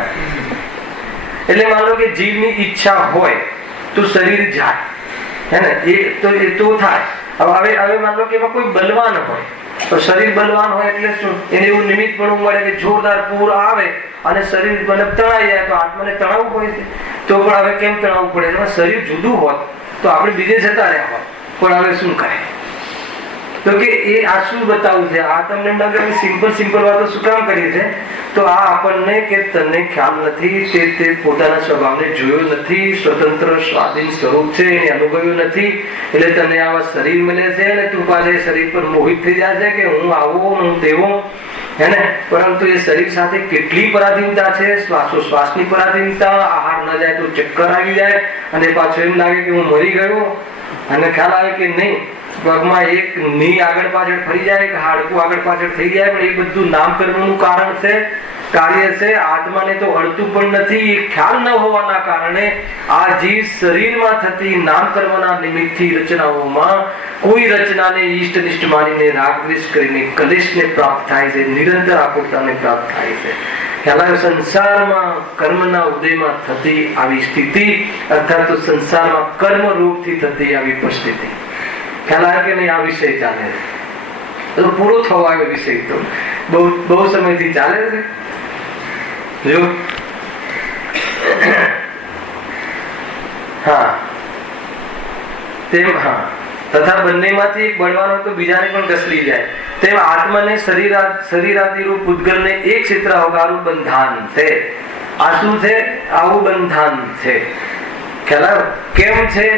એટલે માનો કે જીવની ઈચ્છા હોય તો શરીર જાય, હે ને, એ તો થાય. હવે માનો કે એમાં કોઈ બલવાન હોય તો શરીર બલવાન હોય એટલે શું, એને એવું નિમિત્ત પણ મળે કે જોરદાર પૂર આવે અને શરીર મતલબ તણાઈ જાય તો આત્માને તણાવવું હોય છે. તો પણ હવે કેમ તણાવવું પડે? એમાં શરીર જુદું હોત તો આપણે બીજે જતા રહ્યા હોત. પણ હવે શું કરે તો કે એ આ શું બતાવું છે, આ તમને સિમ્પલ વાતો શું કામ કરી છે? તો આ આપણને કે તને ખ્યાલ નથી, તે પોતાના સ્વભાવને જોયો નથી, સ્વતંત્ર સ્વાધીન સ્વરૂપ છે એને અનુભવ્યું નથી, એટલે તને આવા શરીર મળે છે અને તું પાછળ શરીર પર મોહિત થઈ જાય છે કે હું આવો હું તેવો, હે ને. પરંતુ એ શરીર સાથે કેટલી પરાધીનતા છે, શ્વાસોશ્વાસની પરાધીનતા, આહાર ન જાય તો ચક્કર આવી જાય અને પાછું એમ લાગે કે હું મરી ગયો, અને ખ્યાલ આવે કે નહીં પગમાં એક ની આગળ પાછળ ફરી જાય કે હાડકું આગળ પાછળ થઈ જાય. પણ એ બધું નામકર્મનું કારણ છે, કાર્ય છે. આત્માને તો અડતું પણ નથી. એ ખ્યાલ ન હોવાના કારણે આ જીવ શરીરમાં થતી નામકર્મના નિમિત્તથી રચનાઓમાં કોઈ રચનાને ઈષ્ટ નિષ્ઠ માનીને રાગદ્વેષ કરીને કલેશને પ્રાપ્ત થાય છે, નિરંતર આકુરતાને પ્રાપ્ત થાય છે. ખ્યાલ સંસારમાં કર્મના ઉદયમાં થતી આવી સ્થિતિ, અર્થાત તો સંસારમાં કર્મ રૂપથી થતી આવી પરિસ્થિતિ. ખ્યાલ આવે કે નહીં? આ વિષય ચાલે છે તો પૂરો થવા આવ્યો વિષય તો બહુ સમયથી ચાલે છે. જો હા તેમ હા તથા બંનેમાંથી એક બળવાન હોય તો બીજાને પણ ઘસડી જાય. તેમ આત્માને શરીરાદિરૂપ પૂતગલને એક ક્ષેત્ર અવગારું બંધાન છે. આ શું છે? આવું બંધાન છે. ખ્યાલ કેમ છે?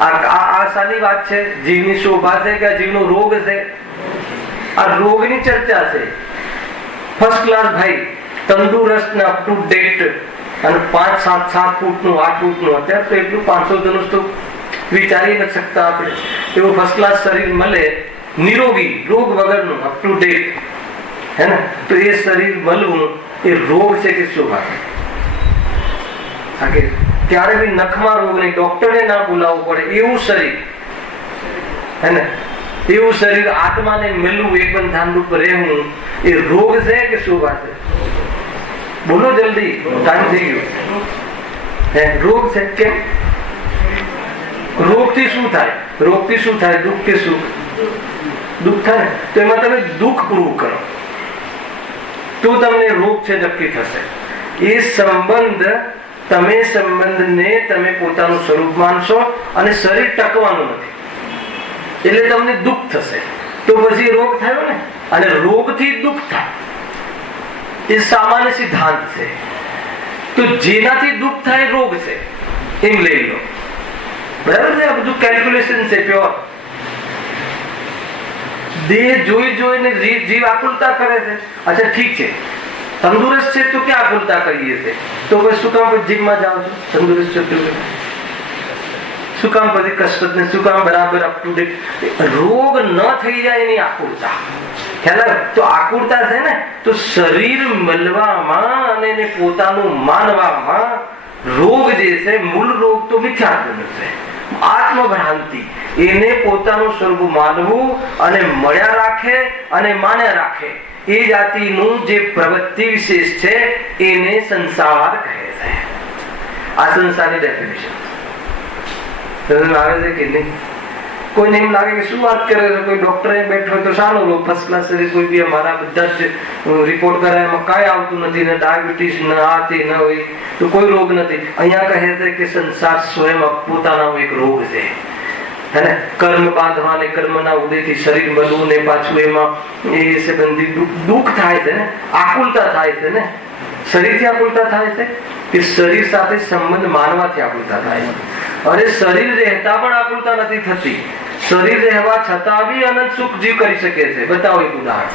આ સારી વાત છે. જીવની શોભા છે કે જીવનો રોગ છે? આ રોગની ચર્ચા છે. ફર્સ્ટ ક્લાસ ભાઈ, તંદુરસ્ત ને અપ ટુ ડેટ, અને 5-7 ફૂટનું 8 ફૂટનું, અત્યારે તો એટલું 500 ધનુષ તો વિચારી નથી શકતા આપણે. એવું ફર્સ્ટ ક્લાસ શરીર મળે, નિરોગી, રોગ વગરનું, અપ ટુ ડેટ, હે ને. તો એ શરીર મળવું એ રોગ છે કે શોભા છે? ત્યારે બી નખમાં રોગ નહીં, ડોક્ટરને ના બોલાવવું પડે એવું શરીર, હે ને. એવું શરીર આત્માને મળવું, એક બંધાન રૂપ રહેવું, એ રોગ છે કે શોભા છે? બોલો જલ્દી, ટાઈમ થઈ ગયો. રોગ છે. કેમ? રોગ થી શું થાય? રોગ થી શું થાય? દુઃખ કે સુખ? દુઃખ થાય. તો એમાં તમે દુઃખ પૂરું કરો તો તમને રોગ છે નક્કી થશે. એ સંબંધને તમે પોતાનું સ્વરૂપ માનશો અને શરીર ટકવાનું નથી એટલે તમને દુઃખ થશે. તો પછી રોગ થયો ને, અને રોગથી દુઃખ થાય એ સામાન્ય સિદ્ધાંત છે. તો જેનાથી દુઃખ થાય રોગ છે એમ લઈ લો. બરાબર છે? આ બધું કેલ્ક્યુલેશન છે પ્યોર. દેહ જોઈને જીવ આકુલતા કરે છે. અચ્છા ઠીક છે, તંદુરસ્ત છે તો ક્યાં આકુલતા કરીએ છે? તો પછી શું કામ જીમમાં જાઓ છો? તંદુરસ્ત છો તો શું કામ પછી કસરત ને શું કામ બરાબર અપ ટુ ડેટ? રોગ ન થઈ જાય એની આકુલતા. તો આકુલતા છે ને, તો શરીર મળવામાં અને એને પોતાનું માનવામાં રોગ જે છે, મૂળ રોગ તો મિથ્યાત્વ છે, આત્મભ્રાંતિ. એને પોતાનું સ્વરૂપ માનવું અને મળ્યા રાખે અને માન્યા રાખે, એ જાતિનું જે પ્રવૃત્તિ વિશેષ છે એને સંસાર કહે છે. આ સંસારની ડેફિનેશન આવે છે કે નહીં? કોઈને એમ લાગે કે શું વાત કરે છે, કોઈ ડોક્ટર બેઠો હોય તો સારો રોગ ફર્સ્ટ ક્લાસ છે, કોઈ બી અમારા બધા જ રિપોર્ટ કરાય એમાં કાંઈ આવતું નથી, ને ડાયાબિટીસ ન આ તે ન હોય તો કોઈ રોગ નથી. અહીંયા કહે છે કે સંસાર સ્વયં પોતાનો એક રોગ છે. હે, કર્મ બાંધવા ને કર્મના ઉદયથી શરીર બનવું ને પાછું એમાં એ સંબંધી દુઃખ થાય છે ને, આકુલતા થાય છે ને. શરીરથી આકુલતા થાય છે કે શરીર સાથે સંબંધ માનવાથી આકુલતા થાય છે? અરે શરીર રહેતા પણ આકુલતા નથી થતી. શરીર રહેવા છતાં બી અનંત સુખ જીવ કરી શકે છે. બતાવો એક ઉદાહરણ.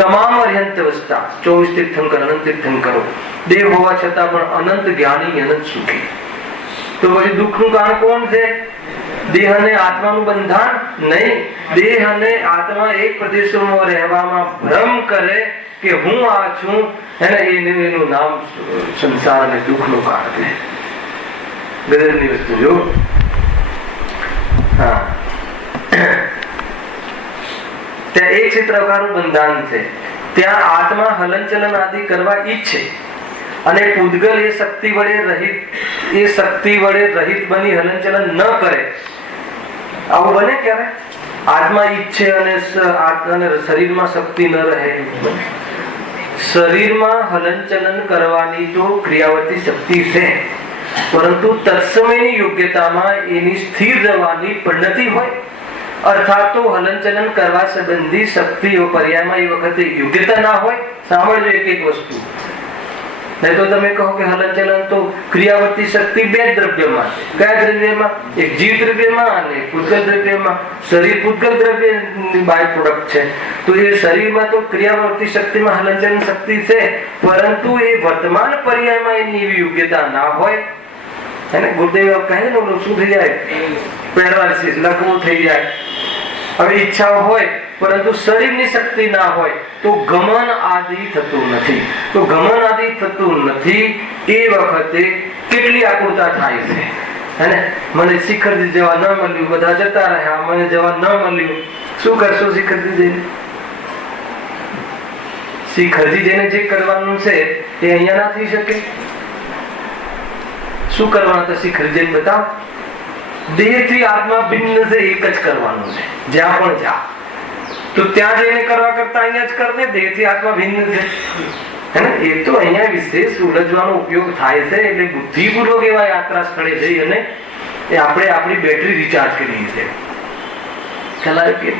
તમામ અર્યંત અવસ્થા 24 તીર્થંકર અનંત તીર્થંકરો દેહ હોવા છતાં પણ અનંત જ્ઞાની, અનંત સુખી. તો પછી દુઃખનું કારણ કોણ છે? દેહ અને આત્માનું બંધાન નહીં. દેહ અને આત્મા એક પ્રદેશોમાં રહેવામાં ભ્રમ કરે કે હું આ છું, એનું નામ સંસાર અને દુઃખનું કારણ છે. ગજબની વસ્તુ જો. હા, ત્યાં એક છે પ્રકારનું બંધાન છે. ત્યાં આત્મા હલનચલન આદિ કરવા ઈચ્છે અને પૂતગલ એ શક્તિ વડે રહિત બની હલનચલન ન કરે. આવું બને ક્યારે? આત્મા ઈચ્છે અને શરીરમાં શક્તિ ન રહે. શરીરમાં હલનચલન કરવાની તો ક્રિયાવર્તી શક્તિ છે, પરંતુ તત્સમયની યોગ્યતામાં એની સ્થિર રહેવાની પરિણતિ હોય, અર્થાત તો હલનચલન કરવા સંબંધી શક્તિઓ પર્યાયમાં એ વખતે યોગ્યતા ના હોય. સાંભળજો એક એક વસ્તુ. નહીં તો તમે કહો કે હલનચલન તો ક્રિયાવર્તી શક્તિ બે દ્રવ્યમાં છે. કયા દ્રવ્યમાં? એક જીવ દ્રવ્યમાં અને પૂતગલ દ્રવ્યમાં. શરીર પૂતગલ દ્રવ્ય બાય પ્રોડક્ટ છે. તો એ શરીરમાં તો ક્રિયાવર્તી શક્તિમાં હલનચલન શક્તિ છે, પરંતુ એ વર્તમાન પર્યાયમાં એની એવી યોગ્યતા ના હોય. ગુરુદેવ કહે ને શું થઈ જાય? પેરાલિસિસ, લકવું થઈ જાય. હવે ઈચ્છા હોય પરંતુ શરીરની શક્તિ ના હોય તો ગમન આદિ થતું નથી. તો ગમન આદિ થતું નથી એ વખતે કેટલી આકુલતા થાય છે. હે, મને શિખરજી જવા ન મળ્યું, બધા જતા રહ્યા, મને જવા ન મળ્યું. શું કરશો શિખરજી જઈને? શિખરજી જઈને જે કરવાનું છે એ અહીંયા ના થઈ શકે. શું કરવાનું તો શિખરજી જઈને બતાવો. દેહથી આત્મા ભિન્ન છે, એક જ કરવાનું છે. જ્યાં પણ જા તો ત્યાં જઈને કરવા કરતા અહીંયા જ કરને. દેહથી આત્મા ભિન્ન છે, હે ને? એ તો અહીંયા વિશેષ ઉલझવાનો ઉપયોગ થાય છે. એટલે બુદ્ધિપૂર્વક એવા યાત્રા સ્થળે જઈ અને આપણે આપણી બેટરી રિચાર્જ કરીએ છીએ. ખ્યાલ કે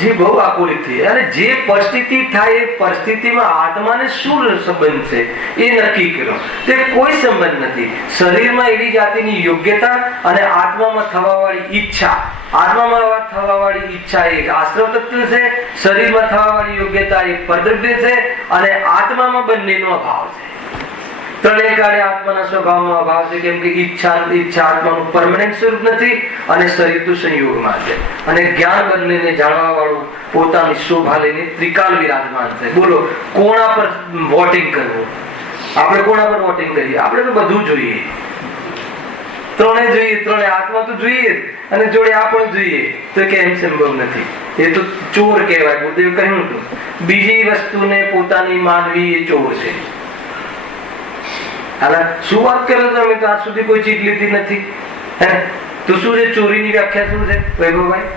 જે બહુ આકુલિત થઈ. અને જે પરિસ્થિતિ થાય એ પરિસ્થિતિમાં આત્માને શું સંબંધ છે એ નક્કી કરો. તે કોઈ સંબંધ નથી. શરીરમાં એવી જાતિની યોગ્યતા અને આત્મામાં થવાવાળી ઈચ્છા. આત્મામાં થવાવાળી ઈચ્છા એક આશ્રવ તત્વ છે, શરીરમાં થવાવાળી યોગ્યતા એક પરદ્રવ્ય છે, અને આત્મામાં બંનેનો અભાવ છે. ત્રણેય કાળે આત્માના સ્વભાવમાં અભાવ છે. કેમ કે ઈચ્છા આત્માનું પરમાનન્ટ સ્વરૂપ નથી અને શરીર તો સંયોગમાં છે. અને જ્ઞાન બંનેને જાણવા વાળું પોતાની શોભા લઈને ત્રિકાલ વિરાજમાન છે. બોલો, કોના પર વોટિંગ કરવું? આપણે કોના પર વોટિંગ કરીએ? આપણે તો બધું જોઈએ. ત્રણે જોઈએ, ત્રણે હાથમાં તો જોઈએ અને જોડે આ પણ જોઈએ, તો કે એમ સંભવ નથી, એ તો ચોર કહેવાય. ગુરુદેવે કહ્યું હતું બીજી વસ્તુને પોતાની માનવી એ ચોર છે. શું વાત કરો તમે? તો આજ સુધી કોઈ ચીજ લીધી નથી. હે તો શું છે? ચોરીની વ્યાખ્યા શું છે વૈભવભાઈ?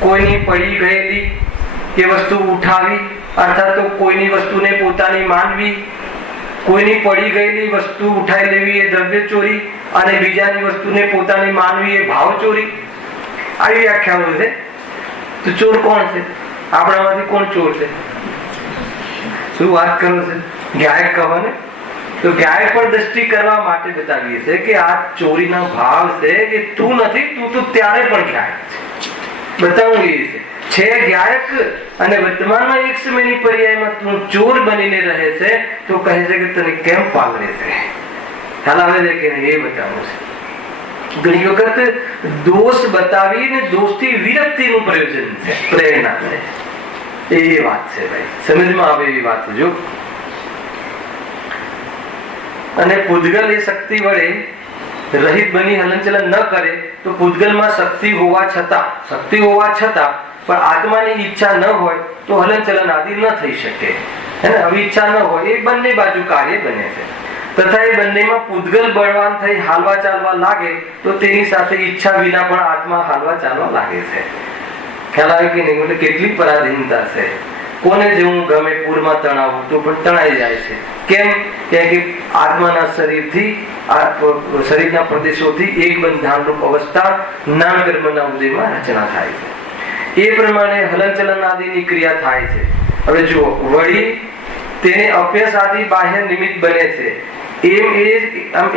કોઈની પડી ગયેલી કે વસ્તુ ઉઠાવી, અર્થાત તો કોઈની વસ્તુને પોતાની માનવી, કોઈની પડી ગયેલી વસ્તુ ઉઠાઈ લેવી એ દ્રવ્ય ચોરી, અને બીજાની વસ્તુને પોતાની માનવી એ ભાવ ચોરી. આવી વ્યાખ્યાઓ છે. તો ચોર કોણ છે? આપણામાંથી કોણ ચોર છે? શું વાત કરો છે? ગાયક કહો ને. તો ગાયક પર દ્રષ્ટિ કરવા માટે બતાવીએ છે કે આ ચોરીના ભાવ છે કે તું નથી, તું તો ત્યારે પણ ગાયક છે, બતાવવું એ છે ગાયક. અને વર્તમાનમાં એક સમયની પર્યાયમાં તું ચોર બનીને રહે છે, તો કહે છે કે તને કેમ પાલવે છે? ખ્યાલ આવે છે કે નહીં? એ બતાવવું છે. ઘણી વખત દોષ બતાવીને દોષથી વિરક્તિનું પ્રયોજન છે, પ્રેરણા છે. એ વાત છે ભાઈ, સમજમાં આવે એવી વાત જો. અને પૂતગલ એ શક્તિ વડે રહિત બની હલનચલન ન કરે, તો પૂતગલમાં શક્તિ હોવા છતાં પણ આત્માની ઈચ્છા ન હોય તો હલનચલન આદિ ન થઈ શકે. હે ને? હવે ઈચ્છા ન હોય એ બંને બાજુ કાર્ય બને છે. તથા એ બંનેમાં પૂતગલ બળવાન થઈ હાલવા ચાલવા લાગે તો તેની સાથે ઈચ્છા વિના પણ આત્મા હાલવા ચાલવા લાગે છે. ખ્યાલ આવે કે નહીં? એટલે કેટલી પરાધીનતા છે. કોને જેવું ગમે પૂરમાં તણાવું તો પણ તણાઈ જાય છે. કેમ? કે આત્માના શરીરના પ્રદેશોથી એક બંધાણરૂપ અવસ્થા નામ કર્મના ઉદયમાં રચના થાય છે. એ પ્રમાણે હલનચલન આદિની ક્રિયા થાય છે. હવે જુઓ, વળી તેને અભ્યાસ આદિ બાહ્ય નિમિત્ત બને છે, એમ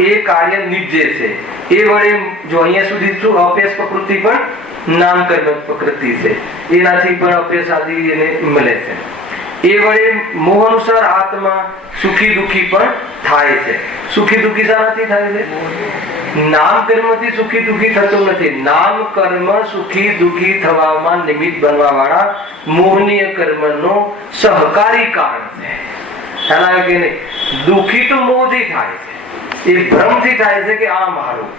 એ કાર્ય નિપજે છે. એ વડે જો અહીંયા સુધી શું અભ્યાસ પ્રકૃતિ પણ નામ કર્મ પ્રકૃતિ છે, એનાથી પણ અભ્યાસ આદિ એને મળે છે. એ વડે મોહ અનુસાર આત્મા સુખી દુઃખી પણ થાય છે. સુખી દુઃખી શાનાથી થાય છે? નામ કર્મથી સુખી દુઃખી થતો નથી. નામ કર્મ સુખી દુઃખી થવામાં નિમિત્ત બનવા વાળા મોહનીય કર્મનો સહકારી કારણ છે. ખ્યાલ આવે કે નહીં? દુઃખી તો મોહથી થાય છે, એ ભ્રમથી થાય છે કે આ મારું.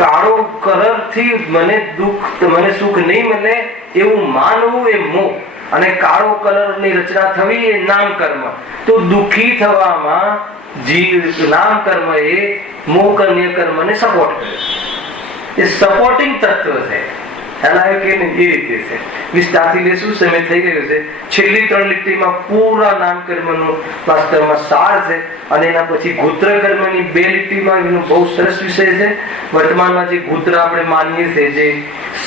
કાળો કલર થી મને સુખ નહીં મળે એવું માનવું એ મોહ, અને કાળો કલર ની રચના થવી એ નામ કર્મ. તો દુઃખી થવામાં નામ કર્મ એ મોહકર્મીય કર્મને સપોર્ટ કરે, એ સપોર્ટિંગ તત્વ છે. ખ્યાલ આવે કે એ રીતે છે. વિસ્તારથી લેશું, સમય થઈ ગયો છે. છેલ્લી 3 લીટીમાં પૂરા નામ કર્મનું વાસ્તવમાં સાર છે, અને એના પછી ગોત્ર કર્મની 2 લીટીમાં એનો બહુ સરસ વિષય છે. વર્તમાનમાં જે ગોત્ર આપણે માનીએ છીએ, જે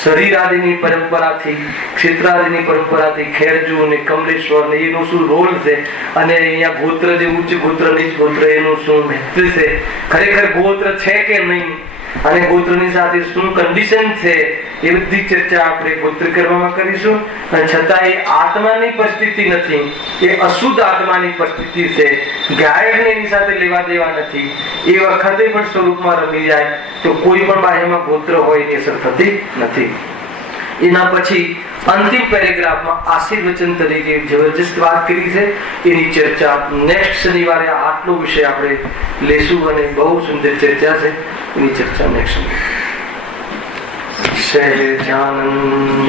શરીર આદિની પરંપરાથી, ક્ષેત્ર આદિની પરંપરાથી ખેરજુ ને કમલેશ્વર ને એનો શું રોલ છે, અને અહીંયા ગોત્ર જે ઉચ્ચ ગોત્ર નીચ ગોત્ર એનું શું મહત્વ છે, ખરેખર ગોત્ર છે કે નહીં, અને ગોત્રની સાથે શું કન્ડિશન છે, એ બધી ચર્ચા આપણે ગોત્ર કરવામાં કરીશું. અને છતાં એ આત્માની પરિસ્થિતિ નથી, એ અશુદ્ધ આત્માની પરિસ્થિતિ છે. ગાયકને એની સાથે લેવા દેવા નથી. એ વખતે પણ સ્વરૂપમાં રમી જાય તો કોઈ પણ બાહ્યમાં ગોત્ર હોય એની અસર થતી નથી. એના પછી અંતિમ પેરેગ્રાફમાં આશીર્વચન તરીકે જબરજસ્ત વાત કરી છે. એની ચર્ચા નેક્સ્ટ શનિવારે આટલો વિષય આપણે લેશું, અને બહુ સુંદર ચર્ચા છે. એની ચર્ચા નેક્સ્ટ સહેજાનંદ